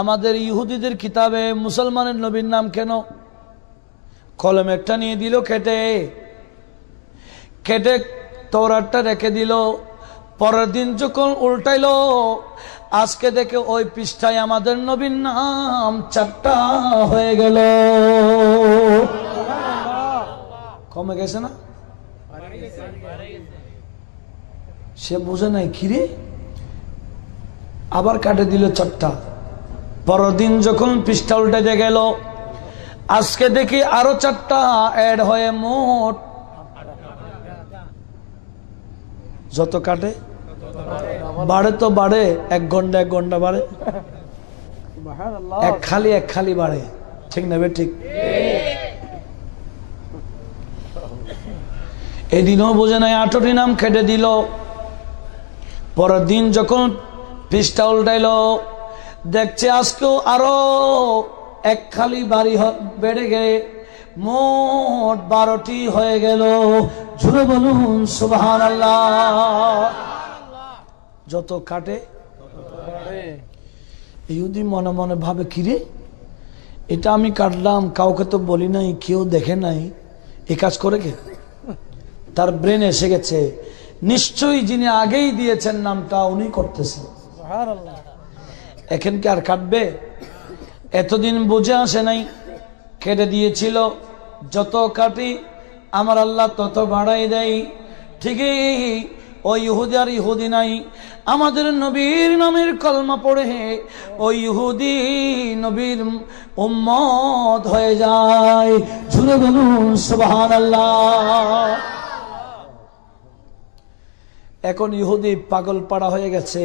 আমাদের ইহুদিদের কিতাবে মুসলমানের নবীর নাম কেন? কলম একটা নিয়ে দিল, কেটে তাওরাতটা রেখে দিল। পরের দিন যখন উল্টাইলো, আজকে দেখে ওই পৃষ্ঠায় আমাদের নবীর নাম 4টা হয়ে গেল। কমে গেছে না? সে বুঝে নাই, কিরে আবার কাটে দিল 4টা। পরের দিন যখন পৃষ্ঠা উল্টাতে গেল, আজকে দেখি আরো 4টা অ্যাড হয়ে মোট যত কাটে বাড়ে তো বাড়ে, 1 ঘন্টা 1 ঘন্টা বাড়ে, এক খালি বাড়ে। ঠিক না? ঠিক। এদিনও বোঝে নাই, 8টি নাম কেটে দিল। পরের দিন যখন পৃষ্ঠা উল্টাইল, দেখছে আজকেও আরো 1 খালি বাড়ি বেড়ে গিয়ে মোট 12টি হয়ে গেল। জুড়ে বলুন সুবহানাল্লাহ। যত কাটে ইহুদি মনে মনে ভাবে, কিরে এটা আমি কাটলাম, কাউকে তো বলি নাই, কেউ দেখে নাই, এ কাজ করে কে? তার ব্রেন এসে গেছে, নিশ্চয়ই যিনি আগেই দিয়েছেন নামটা উনি করতেছেন। এখন কি আর কাটবে? এতদিন বুঝে আসে নাই, কেটে দিয়েছিল। যত কাটি আমার আল্লাহ তত বাড়াই দেয়। ঠিকই ওই ইহুদি আর ইহুদি নাই, আমাদের নবীর নামের কলমা পড়ে ওই ইহুদি নবীর উম্মত হয়ে যায়। জুড়ে বলুন সুবহানাল্লাহ। এখন ইহুদি পাগল পাড়া হয়ে গেছে।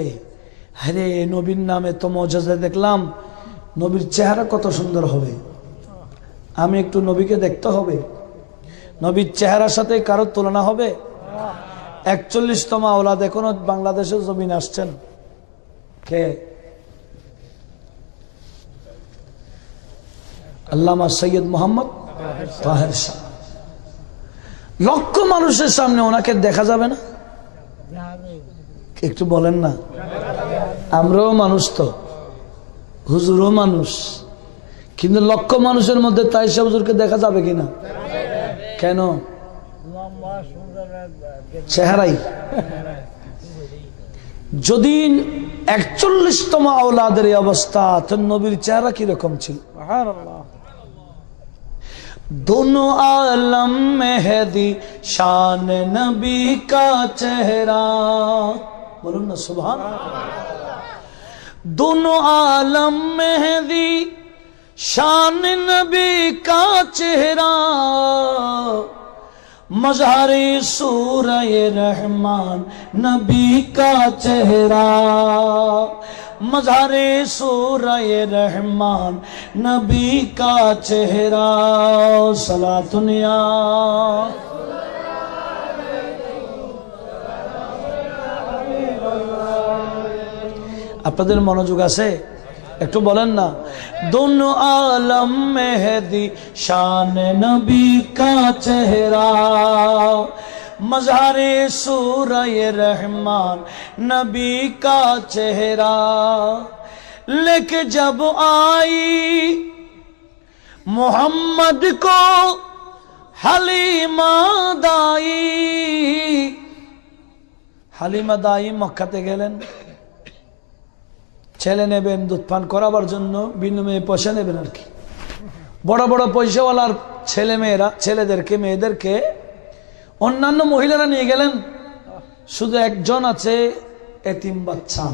আরে নবীর নামে তো মজা দেখলাম, নবীর চেহারা কত সুন্দর হবে, আমি একটু নবীকে দেখতে হবে। নবীর চেহারার সাথে কারোর তুলনা হবে? 41তম আওলাদ এখনো বাংলাদেশের জমিন আসছেন। কে? আল্লামা সৈয়দ মোহাম্মদ তাহের শাহ। লক্ষ মানুষের সামনে ওনাকে দেখা যাবে না? একটু বলেন না। আমরাও মানুষ, তো হুজুরও মানুষ, কিন্তু লক্ষ মানুষের মধ্যে তাইশা হুজুরকে দেখা যাবে কিনা? কেন? চেহারাই। যদি 41তম আওলাদের এই অবস্থা, তো নবীর চেহারা কিরকম ছিল? दोनों आलम में है दी शान नबी का चेहरा। बोलो ना सुभान। दोनों आलम में है दी शान नबी का चेहरा, मज़हरे सूरह रहमान नबी का चेहरा, मज़हरे सूरह रहमान नबी का चेहरा। सलातुनिया আপনাদের মনোযোগ আছে? একটু বলেন না, दोनों आलम में है दी शान नबी का चेहरा, मज़हरे सूरह रहमान नबी का चेहरा, लेके जब आई मोहम्मद को হালিমা দাই, হালিমা দাই মক্কাতে গেলেন, ছেলে নেবেন দুধ পান করাবার জন্য, বিনিময়ে পয়সা নেবেন আর কি। বড় বড় পয়সাওয়ালার ছেলে মেয়েরা ছেলেদেরকে মেয়েদেরকে অন্যান্য মহিলারা নিয়ে গেলেন, শুধু একজন আছে এতিম বাচ্চা,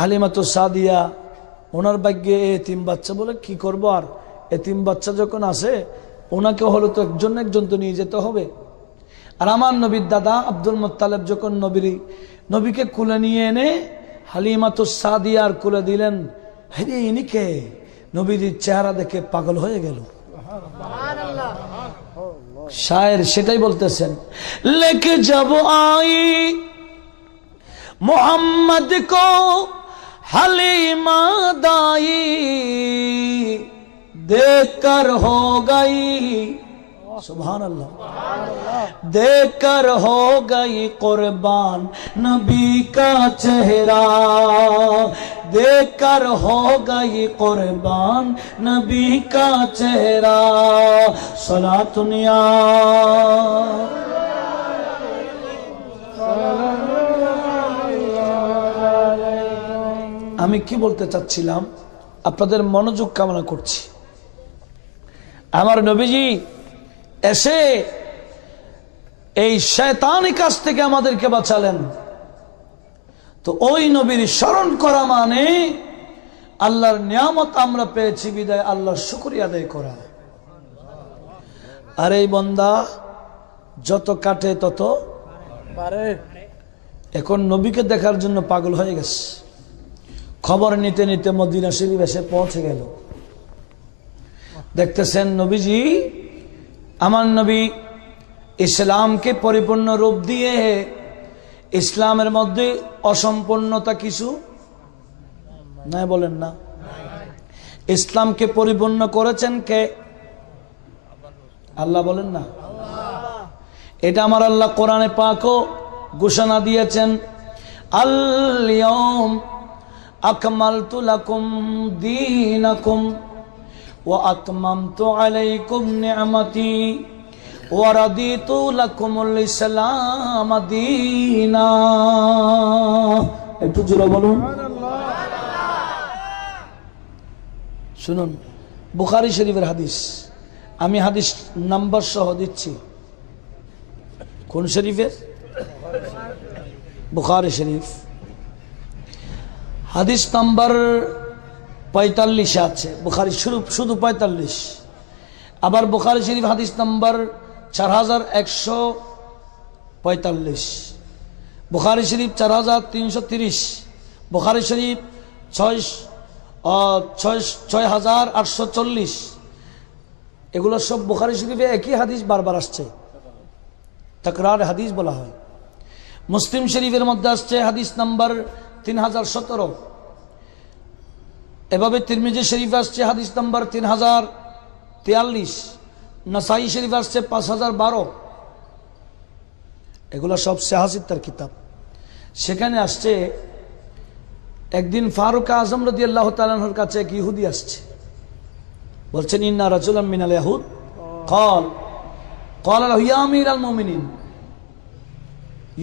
হালিমাতু সাদিয়া। ওনার ভাগ্যে এতিম বাচ্চা, বলে কি করব আর, এতিম বাচ্চা যখন আসে ওনাকে হলো তো একজন একজন তো নিয়ে যেতে হবে। আর আমার নবীর দাদা আব্দুল মুত্তালিব যখন নবীকে কুলে নিয়ে এনে হালিমাতু সাদিয়ার কুলে দিলেন, হ্যাঁ ইনি কে? নবীর চেহারা দেখে পাগল হয়ে গেল। শায়ের সেটাই বলতেছেন, লেকে যাব আই মোহাম্মদ কো হালিমা দাই, देखकर हो गई, सुभान अल्लाह, देखकर हो गई कुर्बान नबी का चेहरा, देखकर हो गई कुर्बान नबी का चेहरा, सलातुनिया। আমি কি বলতে চাচ্ছিলাম, আপনাদের মনোযোগ কামনা করছি। আমার নবীজি এসে এই শয়তানি কাজ থেকে আমাদেরকে বাঁচালেন, তো ওই নবীর স্মরণ করা মানে আল্লাহর নিয়ামত আমরা পেয়েছি বিদায় আল্লাহর শুকরিয়া আদায় করা। আর এই বান্দা যত কাটে তত পারে, এখন নবীকে দেখার জন্য পাগল হয়ে গেছে। খবর নিতে নিতে মদিনা শরীফ এসে পৌঁছে গেল। দেখতেছেন নবীজি, আমার নবী ইসলামকে পরিপূর্ণ রূপ দিয়ে, ইসলামের মধ্যে অসম্পূর্ণতা কিছু নাই, বলেন না, ইসলামকে পরিপূর্ণ করেছেন কে? আল্লাহ, বলেন না। এটা আমার আল্লাহ কোরআনে পাকও ঘোষণা দিয়েছেন, আল-ইয়াউম আকমালতু লাকুম দীনাকুম ওয়া আতমামতু আলাইকুম নি'মাতি ওয়া রাদিতু লাকুমুল ইসলাম দীনা। একটু জোরে বলুন শুনুন, বুখারী শরীফের হাদিস, আমি হাদিস নাম্বার সহ দিচ্ছি। কোন শরীফের? বুখারী শরীফ, হাদিস নাম্বার 45 আছে। বুখারী শুধু 45। আবার বুখারী শরীফ হাদিস নাম্বার 4145, বুখারী শরীফ 4330, বুখারী শরীফ 6840। এগুলো সব বুখারী শরীফে একই হাদিস বারবার আসছে, তাকরার হাদিস বলা হয়। মুসলিম শরীফের মধ্যে আসছে হাদিস নাম্বার 3017, এভাবে তিরমিজি শরীফ আসছে হাদিস নাম্বার 3043, নাসাই শরীফ আসছে 5012। এগুলো সব সিহাসিত্তার কিতাব। সেখানে আসছে একদিন ফারুক আজম রাদিয়াল্লাহু তাআলা আনহুর কাছে এক ইহুদি আসছে, বলছেন ইন্না রাজুলাম মিনাল ইয়াহুদ ক্বাল লাহু ইয়া আমিরাল মুমিনিন।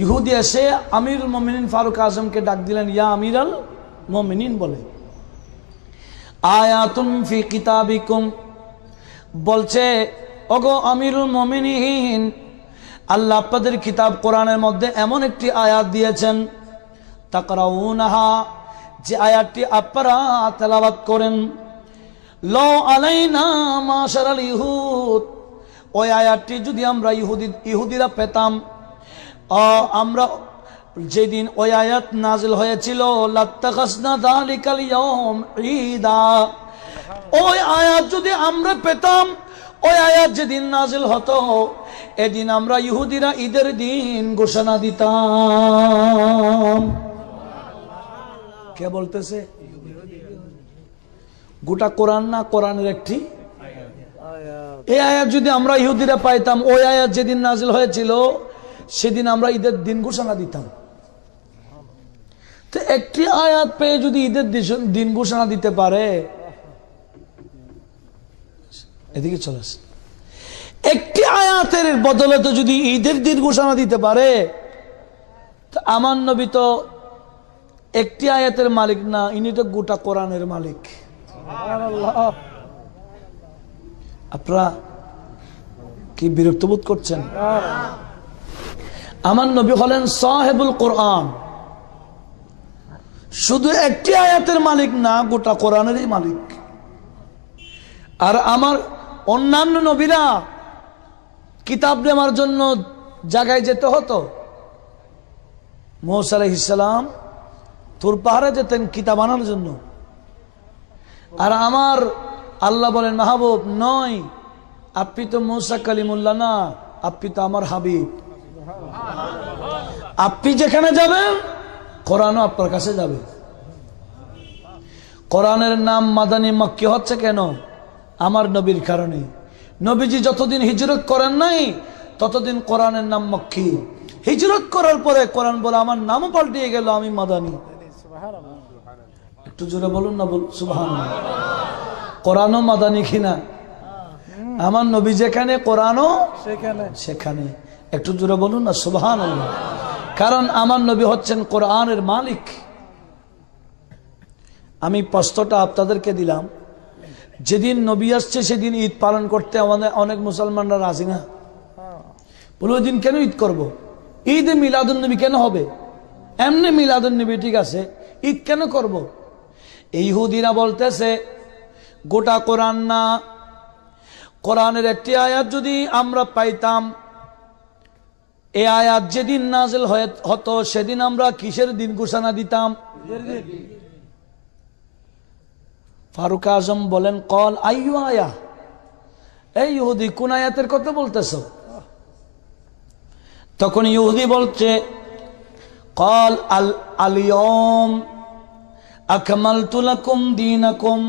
ইহুদি এসে আমিরুল মুমিনিন ফারুক আজমকে ডাক দিলেন ইয়া আমিরাল মুমিনিন বলে। আয়াতুন ফি কিতাবিকুম, বলছে ওগো আমিরুল মুমিনিন, আল্লাহ আপনাদের কিতাব কোরআনের মধ্যে এমন একটি আয়াত দিয়েছেন, তাকরাউনাহা, যে আয়াতটি আপনারা তেলাওয়াত করেন, লো আলাইনা মাশারাল ইহুদ, ওই আয়াতটি যদি আমরা ইহুদিরা পেতাম, আমরা যেদিন ওই আয়াত নাজিল হয়েছিল, লাত্তাখাসনা যালিকাল ইয়াউম ঈদা, ওই আয়াত যদি আমরা পেতাম, ওই আয়াত যেদিন নাজিল হতো, এদিন আমরা ইহুদিরা ঈদের দিন ঘোষণা দিতাম। কে বলতেছে? গোটা কোরআন না, কোরআনের একটি এই আয়াত যদি আমরা ইহুদিরা পাইতাম, ওই আয়াত যেদিন নাজিল হয়েছিল সেদিন আমরা ঈদের দিন ঘোষণা দিতাম। তো একটি আয়াত পেয়ে যদি ঈদের দিন ঘোষণা দিতে পারে, এদিকে চলে আসে, একটি আয়াতের বদলে যদি ঈদের দিন ঘোষণা দিতে পারে, আমার নবী তো একটি আয়াতের মালিক না, ইনি তো গোটা কোরআনের মালিক। আপনারা কি বিরক্ত বোধ করছেন? আমার নবী হলেন সাহেবুল কোরআন, শুধু একটি আয়াতের মালিক না, গোটা কোরআনেরই মালিক। আর আমার অন্যান্য নবীরা কিতাব নেওয়ার জন্য জায়গায় যেতে হতো। মুসা আলাইহিস সালাম তুর পাহাড়ে যেতেন কিতাব আনার জন্য। আর আমার আল্লাহ বলেন, মাহবুব নয়, আপনি তো মুসা কালিমুল্লাহ না, আপনি তো আমার হাবিব। আপনি যেখানে যাবেন কোরআনও আপনার কাছে যাবে। কোরআনের নাম মাদানী মক্কি হচ্ছে কেন? আমার নবীর কারণে। নবীজি যতদিন হিজরত করেন নাই ততদিন কোরআনের নাম মক্কি। হিজরত করার পরে কোরআন বলে আমার নামও পাল্টিয়ে গেল, আমি মাদানী। একটু জোরে বলুন না, সুবহানাল্লাহ। কোরআনও মাদানী কিনা? আমার নবী যেখানে কোরআনও সেখানে। একটু জোরে বলুন না, সুবহানাল্লাহ। কারণ আমার নবী হচ্ছেন কোরআনের মালিক। আমি প্রশ্নটা আপনাদেরকে দিলাম, যেদিন নবী আসছে সেদিন ঈদ পালন করতে আমাদের অনেক মুসলমানরা রাজি না। বলে ওই দিন কেন ঈদ করব? ঈদে মিলাদুন নবী কেন হবে? এমনি মিলাদুন নবী ঠিক আছে, ঈদ কেন করব? এই ইহুদিরা বলতেছে গোটা কোরআন না, কোরআনের একটি আয়াত যদি আমরা পাইতাম, এই আয়াত যেদিন নাজিল হতো সেদিন আমরা কিসের দিন ঘোষণা দিতাম? ফারুক আজম বলেন, কল আইয়ু আয়া, এই ইহুদি কোন আয়াতের কথা বলতেছ? তখন ইহুদি বলছে, কল আল আলিয়ম আকমালতু লাকুম দীনাকুম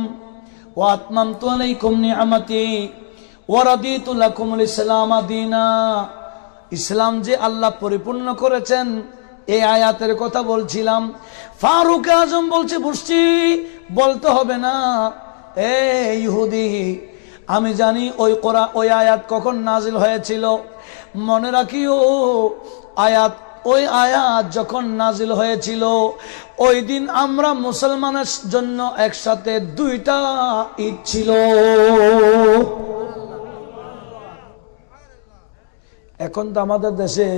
ওয়া আতমামতু আলাইকুম নিআমাতি ওয়া রাদিতু লাকুমুল ইসলাম দীনা। ইসলাম যে আল্লাহ পরিপূর্ণ করেছেন এই আয়াতের কথা বলছিলাম। ফারুক আজম বলছে, বুঝছি, বলতে হবে না। এই ইহুদি, আমি জানি ওই আয়াত কখন নাজিল হয়েছিল। মনে রাখিও, ওই আয়াত যখন নাজিল হয়েছিল ওই দিন আমরা মুসলমানের জন্য একসাথে দুইটা ঈদ ছিল। এখন তো আমাদের দেশে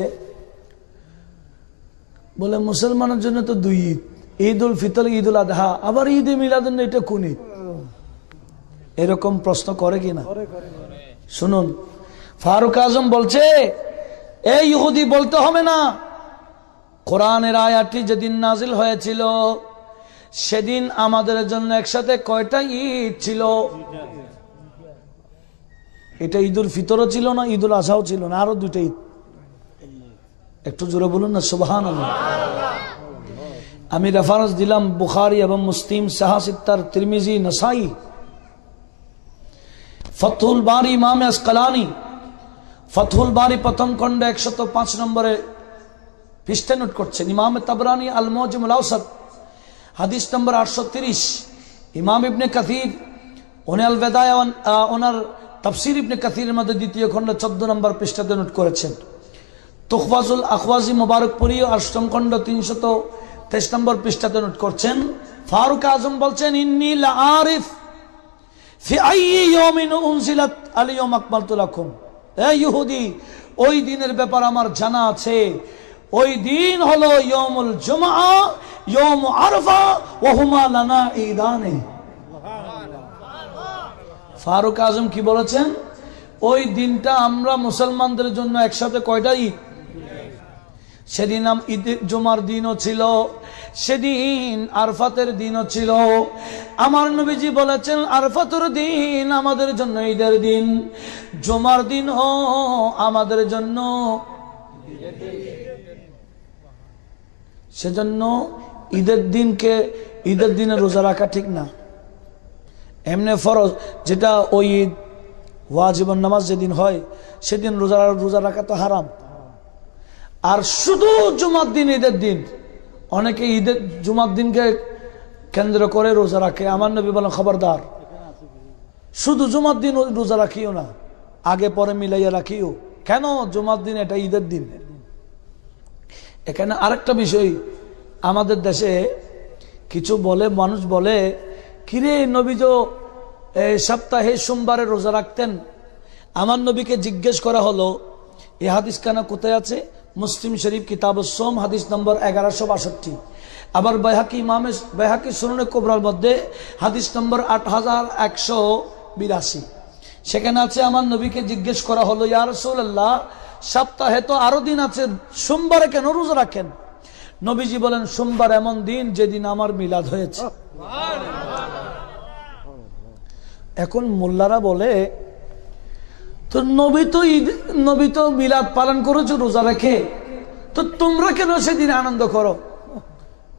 বলে মুসলমানের জন্য তো দুই ঈদ, ঈদ উল ফিতর, ঈদ উল আদহা, আবার ঈদে মিলাদুন নবী, এটা কোন ঈদ? এরকম প্রশ্ন করে কিনা? শুনুন, ফারুক আজম বলছে, এই ইহুদি, বলতে হবে না। কোরআনের আয়াতটি যেদিন নাজিল হয়েছিল সেদিন আমাদের জন্য একসাথে কয়টা ঈদ ছিল? এটা ঈদ উল ফিতরও ছিল না, ঈদ উল আজহাও ছিল না, আরো দুইটা ঈদ। একটু জোরে বলুন না, সুবহানাল্লাহ। আমি রেফারেন্স দিলাম বুখারী এবং মুসলিম, সাহা সিত্তার, তিরমিজি, নাসাই, ফতহুল বারি, ইমাম আসকালানি, ফতহুল বারি প্রথম খণ্ড 105 নম্বরে পৃষ্ঠা নোট করছেন। ইমাম তাবরানি আল মুআজ্জামুল আওসাত হাদিস নম্বর 830। ইমাম ইবনে কাসির উনি আল বেদায়া ওনার তাফসীর ইবনে কাসিরের মধ্যে দ্বিতীয় খণ্ড 14 নম্বর পৃষ্ঠাতে নোট করেছেন। তুখফাজুল আখওয়াজি মুবারকপুরি 8ম খণ্ড 323 নম্বর পৃষ্ঠাতে নোট করছেন। ফারুক আজম বলছেন, ইন্নী লা আরিফ ফি আইয়ি ইয়াউমিন উনজিলাত আল ইয়াউম আকমালতু লাকুম। এই ইহুদি, ওই দিনের ব্যাপার আমার জানা আছে। ওই দিন হলো ইয়াউমুল জুমআ, ইয়াউম আরাফা, ওয়া হুমা লানা ঈদানে। ফারুক আজম কি বলেছেন? ওই দিনটা আমরা মুসলমানদের জন্য একসাথে কয়টা ঈদ? সেদিন ঈদের জুমার দিনও ছিল, সেদিন আরফাতের দিনও ছিল। আমার নবীজি বলেছেন, আরফাতের দিন আমাদের জন্য ঈদের দিন, জুমার দিনও আমাদের জন্য। সেজন্য ঈদের দিনে রোজা রাখা ঠিক না। এমনি ফরজ, যেটা ওই ঈদ ওয়াজিব নামাজ যেদিন হয় সেদিন রোজা রাখা তো হারাম। আর শুধু জুমার দিন, ঈদের দিন, অনেকে জুমার দিনকে কেন্দ্র করে রোজা রাখে। আমার নবী বলেন, খবরদার, শুধু জুমার দিন রোজা রাখিও না, আগে পরে মিলাইয়া রাখিও। কেন? জুমার দিন এটা ঈদের দিন। এখানে আরেকটা বিষয়, আমাদের দেশে কিছু মানুষ বলে, কিরে নবী তো সপ্তাহে সোমবারে রোজা রাখতেন। আমার নবীকে জিজ্ঞেস করা হলো, এই হাদিস কেন কোথায় আছে? মুসলিম শরীফ কিতাবুস সোম হাদিস নম্বর 1162। আবার বাইহাকি সুনানে কুবরার মধ্যে হাদিস নম্বর 8182। সেখানে আছে, আমার নবীকে জিজ্ঞেস করা হলো, ইয়া রাসূলুল্লাহ, সপ্তাহে তো আরো দিন আছে, সোমবারে কেন রোজা রাখেন? নবীজি বলেন, সোমবার এমন দিন যেদিন আমার মিলাদ হয়েছে। এখন মোল্লারা বলে, তো নবী তো মিলাদ পালন করেছো রোজা রেখে, তো তোমরা কেন সেদিন আনন্দ করো,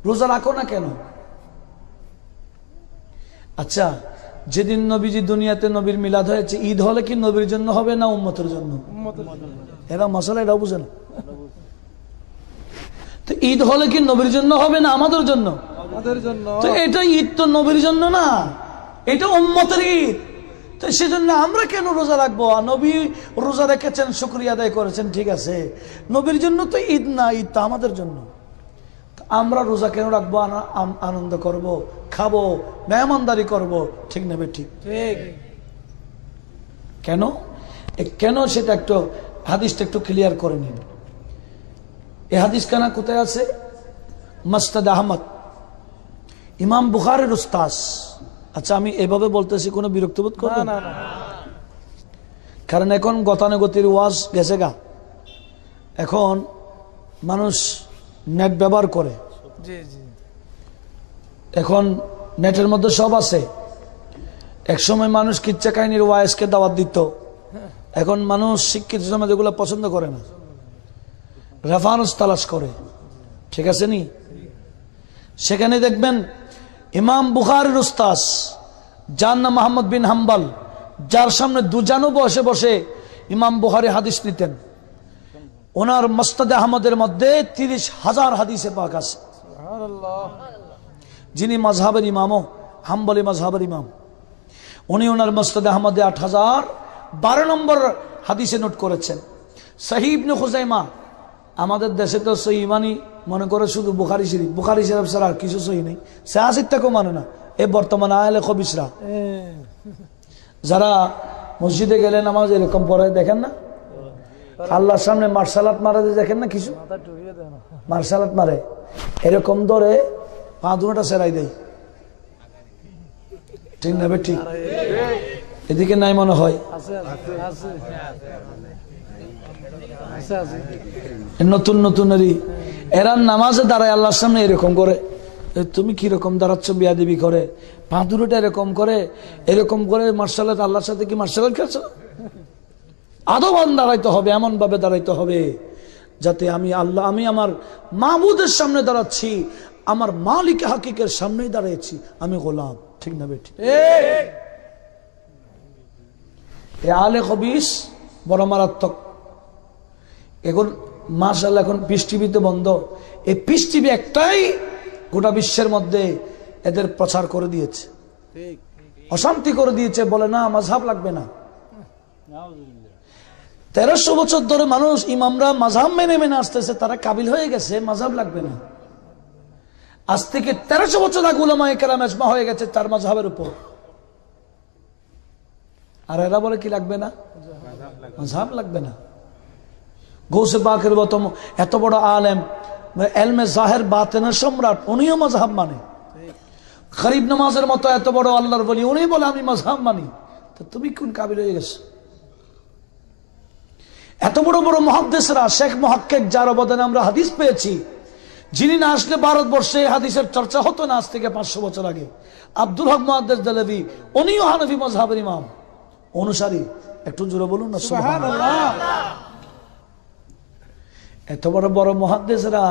রোজা রাখো না কেন? আচ্ছা, যেদিন নবীজি দুনিয়াতে নবীর মিলাদ হয়েছে, ঈদ হলে কি নবীর জন্য হবে না উম্মতের জন্য? এরা মশলা এটাও বুঝে না। তো ঈদ হলে কি নবীর জন্য হবে না আমাদের জন্য? তো এটা ঈদ তো নবীর জন্য না, এটা উম্মতের ঈদ। তো সেজন্য আমরা কেন রোজা রাখবো? নবী রোজা রেখেছেন, শুকরিয়া আদায় করেছেন, ঠিক আছে। নবীর জন্য তো ঈদ না, ঈদ তো আমাদের জন্য। আমরা রোজা কেন রাখবো? আনন্দ করব, খাবো, মেহমানদারি করব, ঠিক নেবে? ঠিক কেন? কেন সেটা একটু হাদিসটা একটু ক্লিয়ার করে নিন। এই হাদিস কানা কোথায় আছে? মুসনাদ আহমদ, ইমাম বুখারীর উস্তাদ। আচ্ছা, আমি এভাবে বলতেছি, কোনো বিরক্ত বোধ করবেন না? কারণ এখন গতানুগতির ওয়াজ গেছে গা, এখন মানুষ নেট ব্যবহার করে, এখন নেটের মধ্যে সব আছে। একসময় মানুষ কিচ্ছা কাহিনীর ওয়াইজকে দাওয়াত দিত, এখন মানুষ শিক্ষিত সমাজ এগুলো পছন্দ করে না, রেফারেন্স তালাশ করে, ঠিক আছে নি? সেখানে দেখবেন ইমাম বুখারীর উস্তাদ, যার নাম আহমদ বিন হাম্বল, যার সামনে দুজানু বসে বসে ইমাম বুখারী হাদিস নিতেন, ওনার মুসনাদ আহমদের মধ্যে 30,000 হাদিসে পাক আছে। যিনি মাযহাবের ইমামও, হাম্বলি মাযহাবের ইমাম, উনি ওনার মুসনাদ আহমদে 8012 নম্বর হাদিসে নোট করেছেন। সহিহ ইবনে খুজাইমা, আমাদের দেশে তো সহিহ মানি মনে করে শুধু বুখারী শরীফ ছাড়া আর কিছু সহিহ নেই, সাহাসিত্তাকেও মানে না। এই বর্তমানে আহলে খবিসরা যারা মসজিদে গেলে নামাজ এরকম পড়ে, দেখেন না? আল্লাহর সামনে মার্শালাত মারে, দেখেন না? কিছু মার্শালাত মারে, এরকম ধরে পা দুটা সেরাই দেয়, ঠিক না? ঠিক এদিকে নাই মনে হয়? নতুন নতুনেরই এরা নামাজে দাঁড়ায় আল্লাহর সামনে এরকম করে। তুমি কিরকম দাঁড়াচ্ছ? বিয়াদিবি করে, পা দুটা এরকম করে মার্শালাত। আল্লাহর সাথে কি মার্শালাত খেলছো? আদবান দাঁড়াইতে হবে, এমন ভাবে দাঁড়াইতে হবে যাতে আমি আমার মাবুদের সামনে দাঁড়াচ্ছি, আমার মালিক হাকিকের সামনেই দাঁড়িয়েছি, আমি গোলাম, ঠিক না বেটি? আলে খবিস বড় মারাত্মক। এখন মাশাআল্লাহ, এখন পিস টিভিতে বন্ধ, এই পিস টিভি একটাই গোটা বিশ্বের মধ্যে এদের প্রচার করে দিয়েছে, অশান্তি করে দিয়েছে, বলে না মাযহাব লাগবে না। 1300 বছর ধরে মানুষ, ইমামরা মাযহাব মেনে আসতেছে, তারা কাবিল হয়ে গেছে, মাযহাব লাগবে না। আজ থেকে 1300 বছর আগে উলামায়ে কেরাম ইজমা হয়ে গেছে তার মাযহাবের উপর, আর এরা বলে কি লাগবে না? মাযহাব লাগবে না। গৌসে পাকের মতো এত বড় আলেম, এলমে জাহের বাতেনের সম্রাট, উনিও মাযহাব মানে। গরিব নামাজের মতো এত বড় আল্লাহর বলি, উনি বলে আমি মাযহাব মানি। তো তুমি কোন কাবিল হয়ে গেছো? এত বড় বড় মুহাদ্দিসরা, শেখ মুহাক্কিক, যার অবদানে আমরা হাদিস পেয়েছি, যিনি না আসলে ভারতবর্ষে হাদিসের চর্চা হতো না আজ থেকে 500 বছর আগে, আব্দুল হক মুহাদ্দিস দেহলভী, উনিও হানাফি মাযহাবের ইমাম অনুসারী। একটু জোরে বলুন না সুবহানাল্লাহ। এত বড় বড় মুহাদ্দিসরা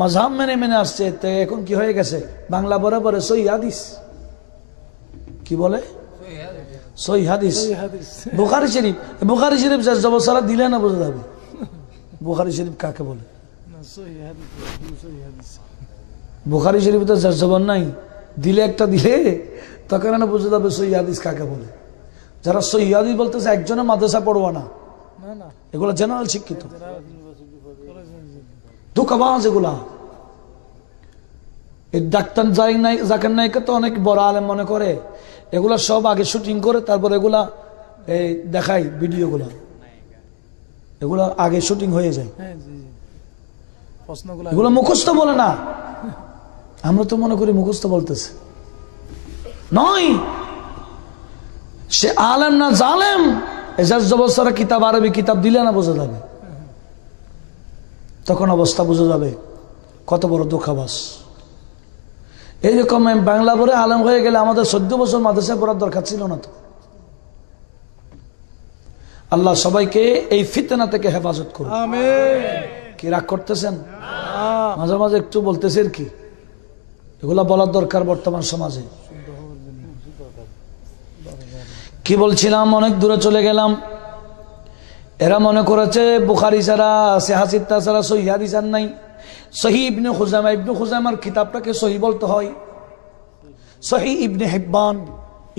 মাযহাব মেনে মেনে আসছে, তো এখন কি হয়ে গেছে বাংলা বরাবর সহিহ হাদিস। কি বলে সহিহ হাদিস, বুখারী শরীফ। বুখারী শরীফ জবসারা দিলে না বোঝা যাবে বুখারী শরীফ কাকে বলে। বুখারী শরীফ তো জবর নাই, দিলে একটা দিলে তখন না বোঝা যাবে সহিহ হাদিস কাকে বলে। যারা সহিহ হাদিস বলতেছে একজনের মাদ্রাসা পড়বা না, এগুলো জেনারেল শিক্ষিত ধোঁকাবাজ এগুলা। এই ডাক্তার জাকির নাইকে তো অনেক বড় আলেম মনে করে, এগুলা সব আগে শুটিং করে তারপর এগুলা এই দেখাই ভিডিও গুলা, এগুলা আগে শুটিং হয়ে যায়। এগুলো মুখস্থ বলে না, আমরা তো মনে করি মুখস্থ বলতেছে, নয়। সে আলেম না জালেম, এজাজ জবস্তারা কিতাব আরবি কিতাব দিলে না বোঝা যাবে, তখন অবস্থা বোঝা যাবে কত বড় ধোঁকাবাজ। এইরকম বাংলা পড়ে আলেম হয়ে গেলে আমাদের 14 বছর মাদ্রাসায় পড়ার দরকার ছিল না তো। আল্লাহ সবাইকে এই ফিতনা থেকে হেফাজত করুন, আমিন। কি রাগ করতেছেন? মাঝে মাঝে একটু বলতেছে আর কি, এগুলা বলার দরকার বর্তমান সমাজে। কি বলছিলাম, অনেক দূরে চলে গেলাম। এরা মনে করেছে বুখারী ছাড়া সিহাসিত্তা ছাড়া সহিহ হাদিস আর নাই। সহিহ ইবনে খুজাইমা, ইবনে খুজাইমার কিতাবটাকে সহিহ বলতে হয়। সহিহ ইবনে হিব্বান,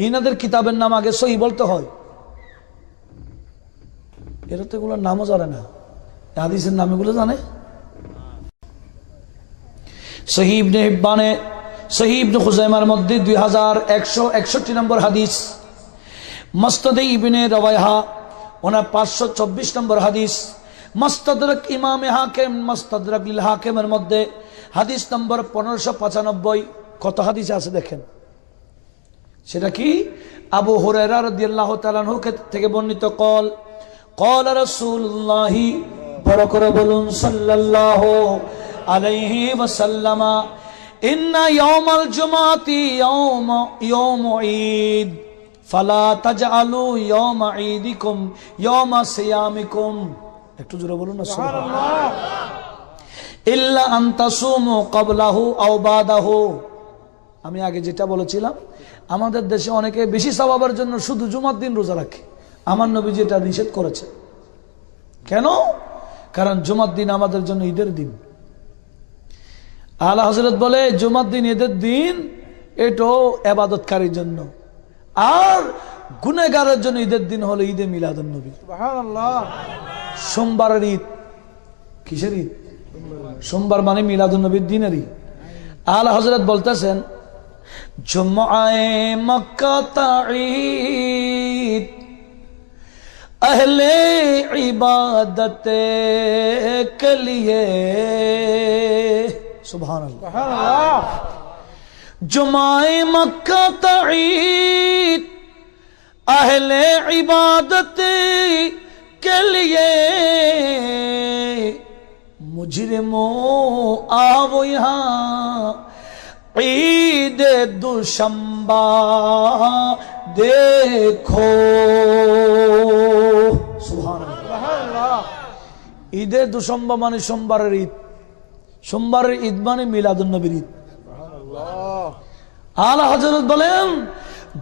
ইনাদের কিতাবের নাম আগে সহিহ বলতে হয়। এরা তো এগুলোর নামও জানে না, হাদিসের নাম এগুলো জানে। সহিহ ইবনে হিব্বানে, সহিহ ইবনে খুজাইমার মধ্যে 2161 নম্বর হাদিস। মুসনাদে ইবনে রাওয়াইহা ওনার 524 নম্বর হাদিস। মুস্তাদরাক ইমামে হাকিম, মুস্তাদরাক লিল হাকিমের মধ্যে হাদিস নম্বর 1595। কত হাদিস আছে দেখেন। সেটা কি? আবু হুরায়রা রাদিয়াল্লাহু তাআলা আনহু থেকে বর্ণিত, قال রাসূলুল্লাহ, বড় করে বলুন সাল্লাল্লাহু আলাইহি ওয়াসাল্লাম, ইন্না ইয়াউমাল জুমআতি ইয়াউমু ঈদ ফালা তাজআলু ইয়াউমা ঈদিকুম ইয়াউমা সিয়ামিকুম। একটু জোরে বলুন না সুবহানাল্লাহ। ইল্লা আন তাসুমু ক্বাবলাহু আও বাদাহু। আমি আগে যেটা বলেছিলাম, আমাদের দেশে অনেকে বেশি সওয়াবের জন্য শুধু জুমার দিন রোজা রাখে। আমার নবীজি এটা নিষেধ করেছে। কেন? কারণ জুমার দিন আমাদের জন্য ঈদের দিন। আলা হযরত বলে জুমার দিন ঈদের দিন, এটাও ইবাদতকারীর জন্য, আর গুনাহগারের জন্য ঈদের দিন হলো ঈদে মিলাদুন নবী। সুবহানাল্লাহ। সোমবারের ঈদ। কিসের ঈদ? সোমবার মানে মিলাদুন নবীর দিনের ঈদ। আলা হযরত বলতেছেন, জুমআয়ে মক্কা ঈদ अहले इबादत के लिए। सुभान अल्लाह। जुमाए मक्का तईद अहले इबादत के लिए, मुजरिमों आओ यहाँ ईद दुशंबा देखो। ঈদে দুসম্বা মানে সোমবারের ঈদ, সোমবারের ঈদ মানে মিলাদুন নবীর ঈদ। আলা হযরত বলেন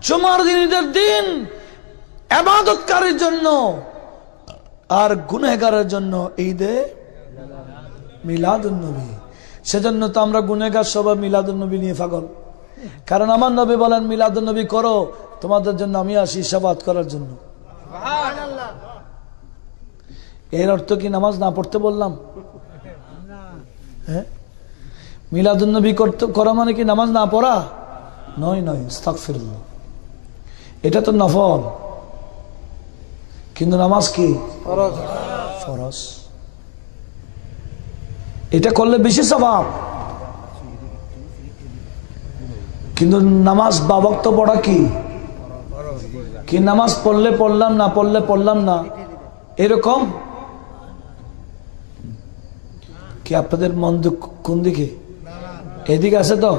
জুমার দিন ঈদের দিন ইবাদতকারীর জন্য, আর গুনাহগারের জন্য ঈদে মিলাদুন নবী। সেজন্য তো আমরা গুনাহগার সবাই মিলাদুন নবী নিয়ে পাগল। কারণ আমার নবী বলেন, মিলাদুন নবী করো, তোমাদের জন্য আমি আসি শাফাত করার জন্য। এর অর্থ কি নামাজ না পড়তে বললাম? হ্যাঁ, মিলাদুন নবী করা মানে কি নামাজ না পড়া? নয়, আস্তাগফিরুল্লাহ। এটা তো নফল, কিন্তু নামাজ কি ফরজ। এটা করলে বেশি সওয়াব, কিন্তু নামাজ বাবক্ত পড়া কি নামাজ পড়লে পড়লাম, না পড়লে পড়লাম না, এরকম কি? আপনাদের মন কোন দিকে? এদিকে আছে তো?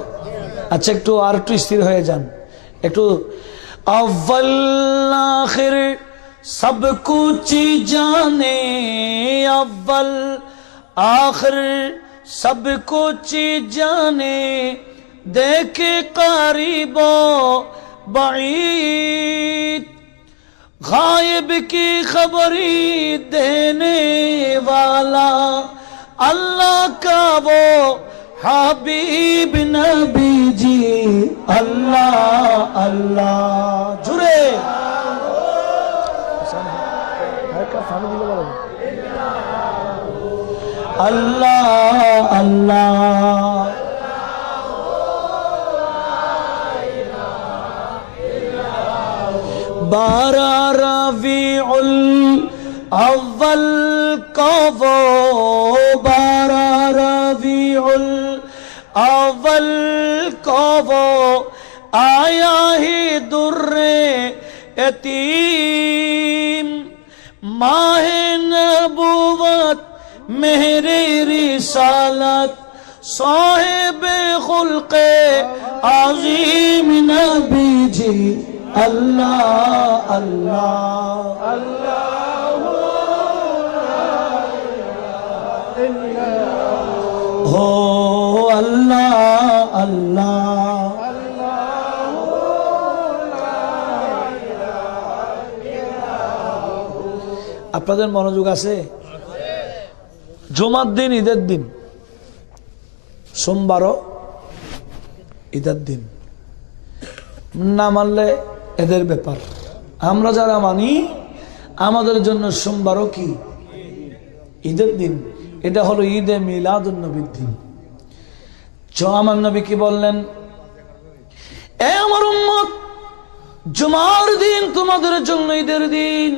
আচ্ছা, একটু আর একটু স্থির হয়ে যান একটু। अव्वल आखिर सब कुछ जाने, अव्वल आखिर सब कुछ जाने देखे करीबो बईद, गायब की खबरी देने वाला अल्लाह का वो हबीब नबी जी। अल्लाह अल्लाह जुरे अल्लाह अल्लाह। बारह रबीउल अव्वल को वो, बारह रबीउल अव्वल को वो आया ही दुर्रे यतीम, माहे नबुवत मेरे रिसालत साहिबे खुल्के आज़ीम नबी जी। अल्लाह अल्लाह हो अल्लाह अल्लाह। আপনাদের মনোযোগ আছে? জুমার দিন ঈদের দিন, সোমবারও ঈদের দিন, না মানলে এদের ব্যাপার। আমরা যারা মানি আমাদের জন্য সোমবারও কি ঈদের দিন। এটা হলো ঈদে মিলাদুন নবীর দিন। আমার নবী কি বললেন? এ আমার উম্মত, জুমার দিন তোমাদের জন্য ঈদের দিন।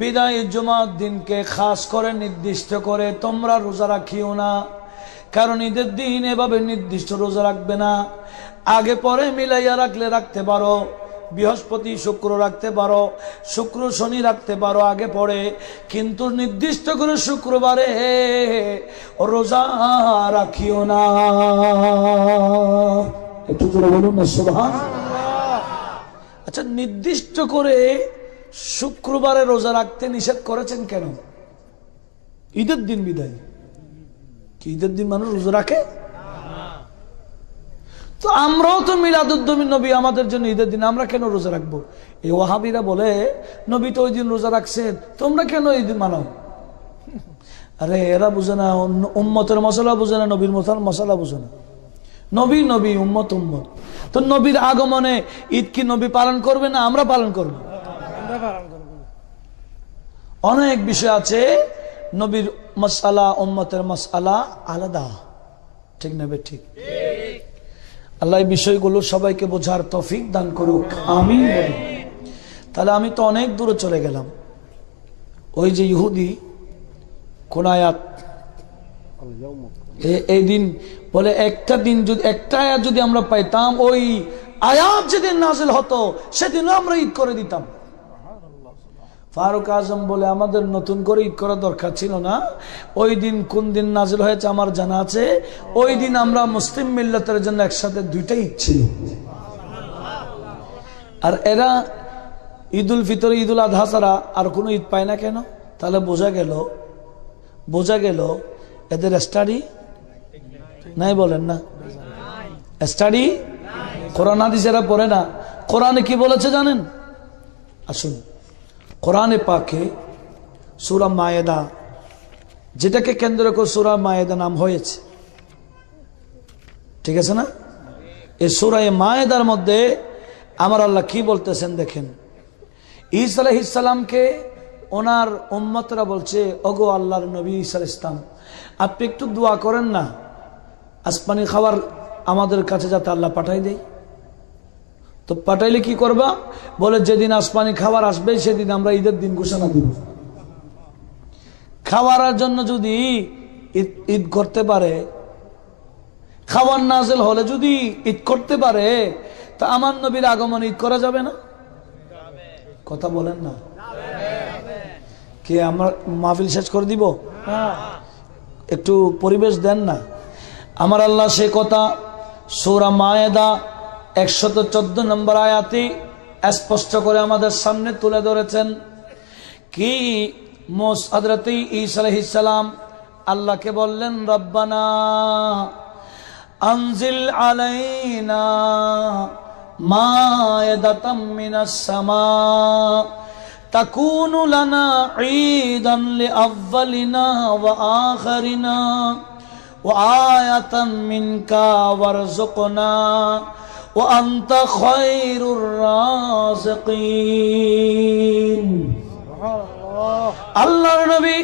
বিদায় জুমার দিনকে খাস করে নির্দিষ্ট করে তোমরা রোজা রাখিও না, কারণ ঈদের দিন এভাবে নির্দিষ্ট রোজা রাখবে না। আগে পরে মিলাইয়া রাখলে রাখতে পারো, বৃহস্পতি শুক্র রাখতে পারো, শুক্র শনি রাখতে পারো আগে পরে, কিন্তু নির্দিষ্ট করে শুক্রবারে রোজা রাখিও না। একটু জোরে বলুন না সুবহানাল্লাহ। আচ্ছা, নির্দিষ্ট করে শুক্রবারে রোজা রাখতে নিষেধ করেছেন কেন? ঈদের দিন বিদায় কি ঈদের দিন মানুষ রোজা রাখে? তো আমরাও তো মিলাদুদ্দমিন নবী আমাদের জন্য ঈদের দিন, আমরা কেন রোজা রাখবো? এই ওয়াহাবিরা বলে নবী তো ওই দিন রোজা রাখছেন, তোমরা কেন এই দিন মানাও? আরে এরা বুঝে না, উম্মতের মশলা বুঝে না, নবীর মশলা বুঝে না। নবী নবী, উম্মত উম্মত। তো নবীর আগমনে ঈদ কি নবী পালন করবে না আমরা পালন করবো? অনেক বিষয় আছে, নবীর মাসআলা উম্মতের মাসআলা আলাদা, ঠিক না? ঠিক। আল্লাহ এই বিষয়গুলো সবাইকে বোঝার তৌফিক দান করুক, আমিন বলুন। তাহলে আমি তো অনেক দূরে চলে গেলাম। ওই যে ইহুদি কোন আয়াত এই দিন বলে, একটা দিন যদি একটা আয়াত যদি আমরা পাইতাম, ওই আয়াত যেদিন নাজিল হতো সেদিনও আমরা ঈদ করে দিতাম। ফারুক আজম বলে, আমাদের নতুন করে ঈদ করার দরকার ছিল না। ওই দিন কোন দিন নাজিল হয়েছে আমার জানা আছে। ওই দিন আমরা মুসলিম মিল্লাতের জন্য একসাথে দুইটাই ঈদ ছিল। আর এরা ঈদুল ফিতর, ঈদুল আজহা ছাড়া আর কোনো ঈদ পায় না কেন? তাহলে বোঝা গেল এদের স্টাডি নাই। বলেন না স্টাডি? কোরআন হাদিস এরা পড়ে না। কোরআনে কি বলেছে জানেন? আসুন, কোরআনে পাকে সূরা মায়েদা, যেটাকে কেন্দ্র করে সূরা মায়েদা নাম হয়েছে, ঠিক আছে না? এই সূরা মায়েদার মধ্যে আমার আল্লাহ কি বলতেছেন দেখেন। ঈসা আলাইহিস সালামকে ওনার উম্মতরা বলছে, ওগো আল্লাহর নবী ঈসা আলাইহিস সালাম, আপনি একটু দোয়া করেন না, আসমানি খাবার আমাদের কাছে যাতে আল্লাহ পাঠাই দেয়। তো পাঠাইলে কি করবা? বলে, যেদিন আসমানি খাবার আসবে সেদিন আমরা ঈদের দিন ঘোষণা দিব। খাওয়ার জন্য যদি ঈদ করতে পারে, খাওয়ার নাজিল হলে যদি ঈদ করতে পারে, তা আমার নবীর আগমন ঈদ করা যাবে না? কথা বলেন না। কে আমরা মাহফিল শেষ করে দিব? একটু পরিবেশ দেন না। আমার আল্লাহ সে কথা সূরা মায়েদা 114 নম্বর আয়াতে স্পষ্ট করে আমাদের সামনে তুলে ধরেছেন। কি হযরত ঈসা আলাইহিস সালাম আল্লাহকে বললেন রব্বানা আনজিল আলাইনা মায়দাতাম মিনাস সামা তাকুনু লানা ঈদান লিআউয়ালিনা ওয়া আখিরিনা ওয়া আয়াতাম মিনকা ওয়ারযুকনা ওয়া আনতা খায়রুর রাযিকিন। আল্লাহর নবী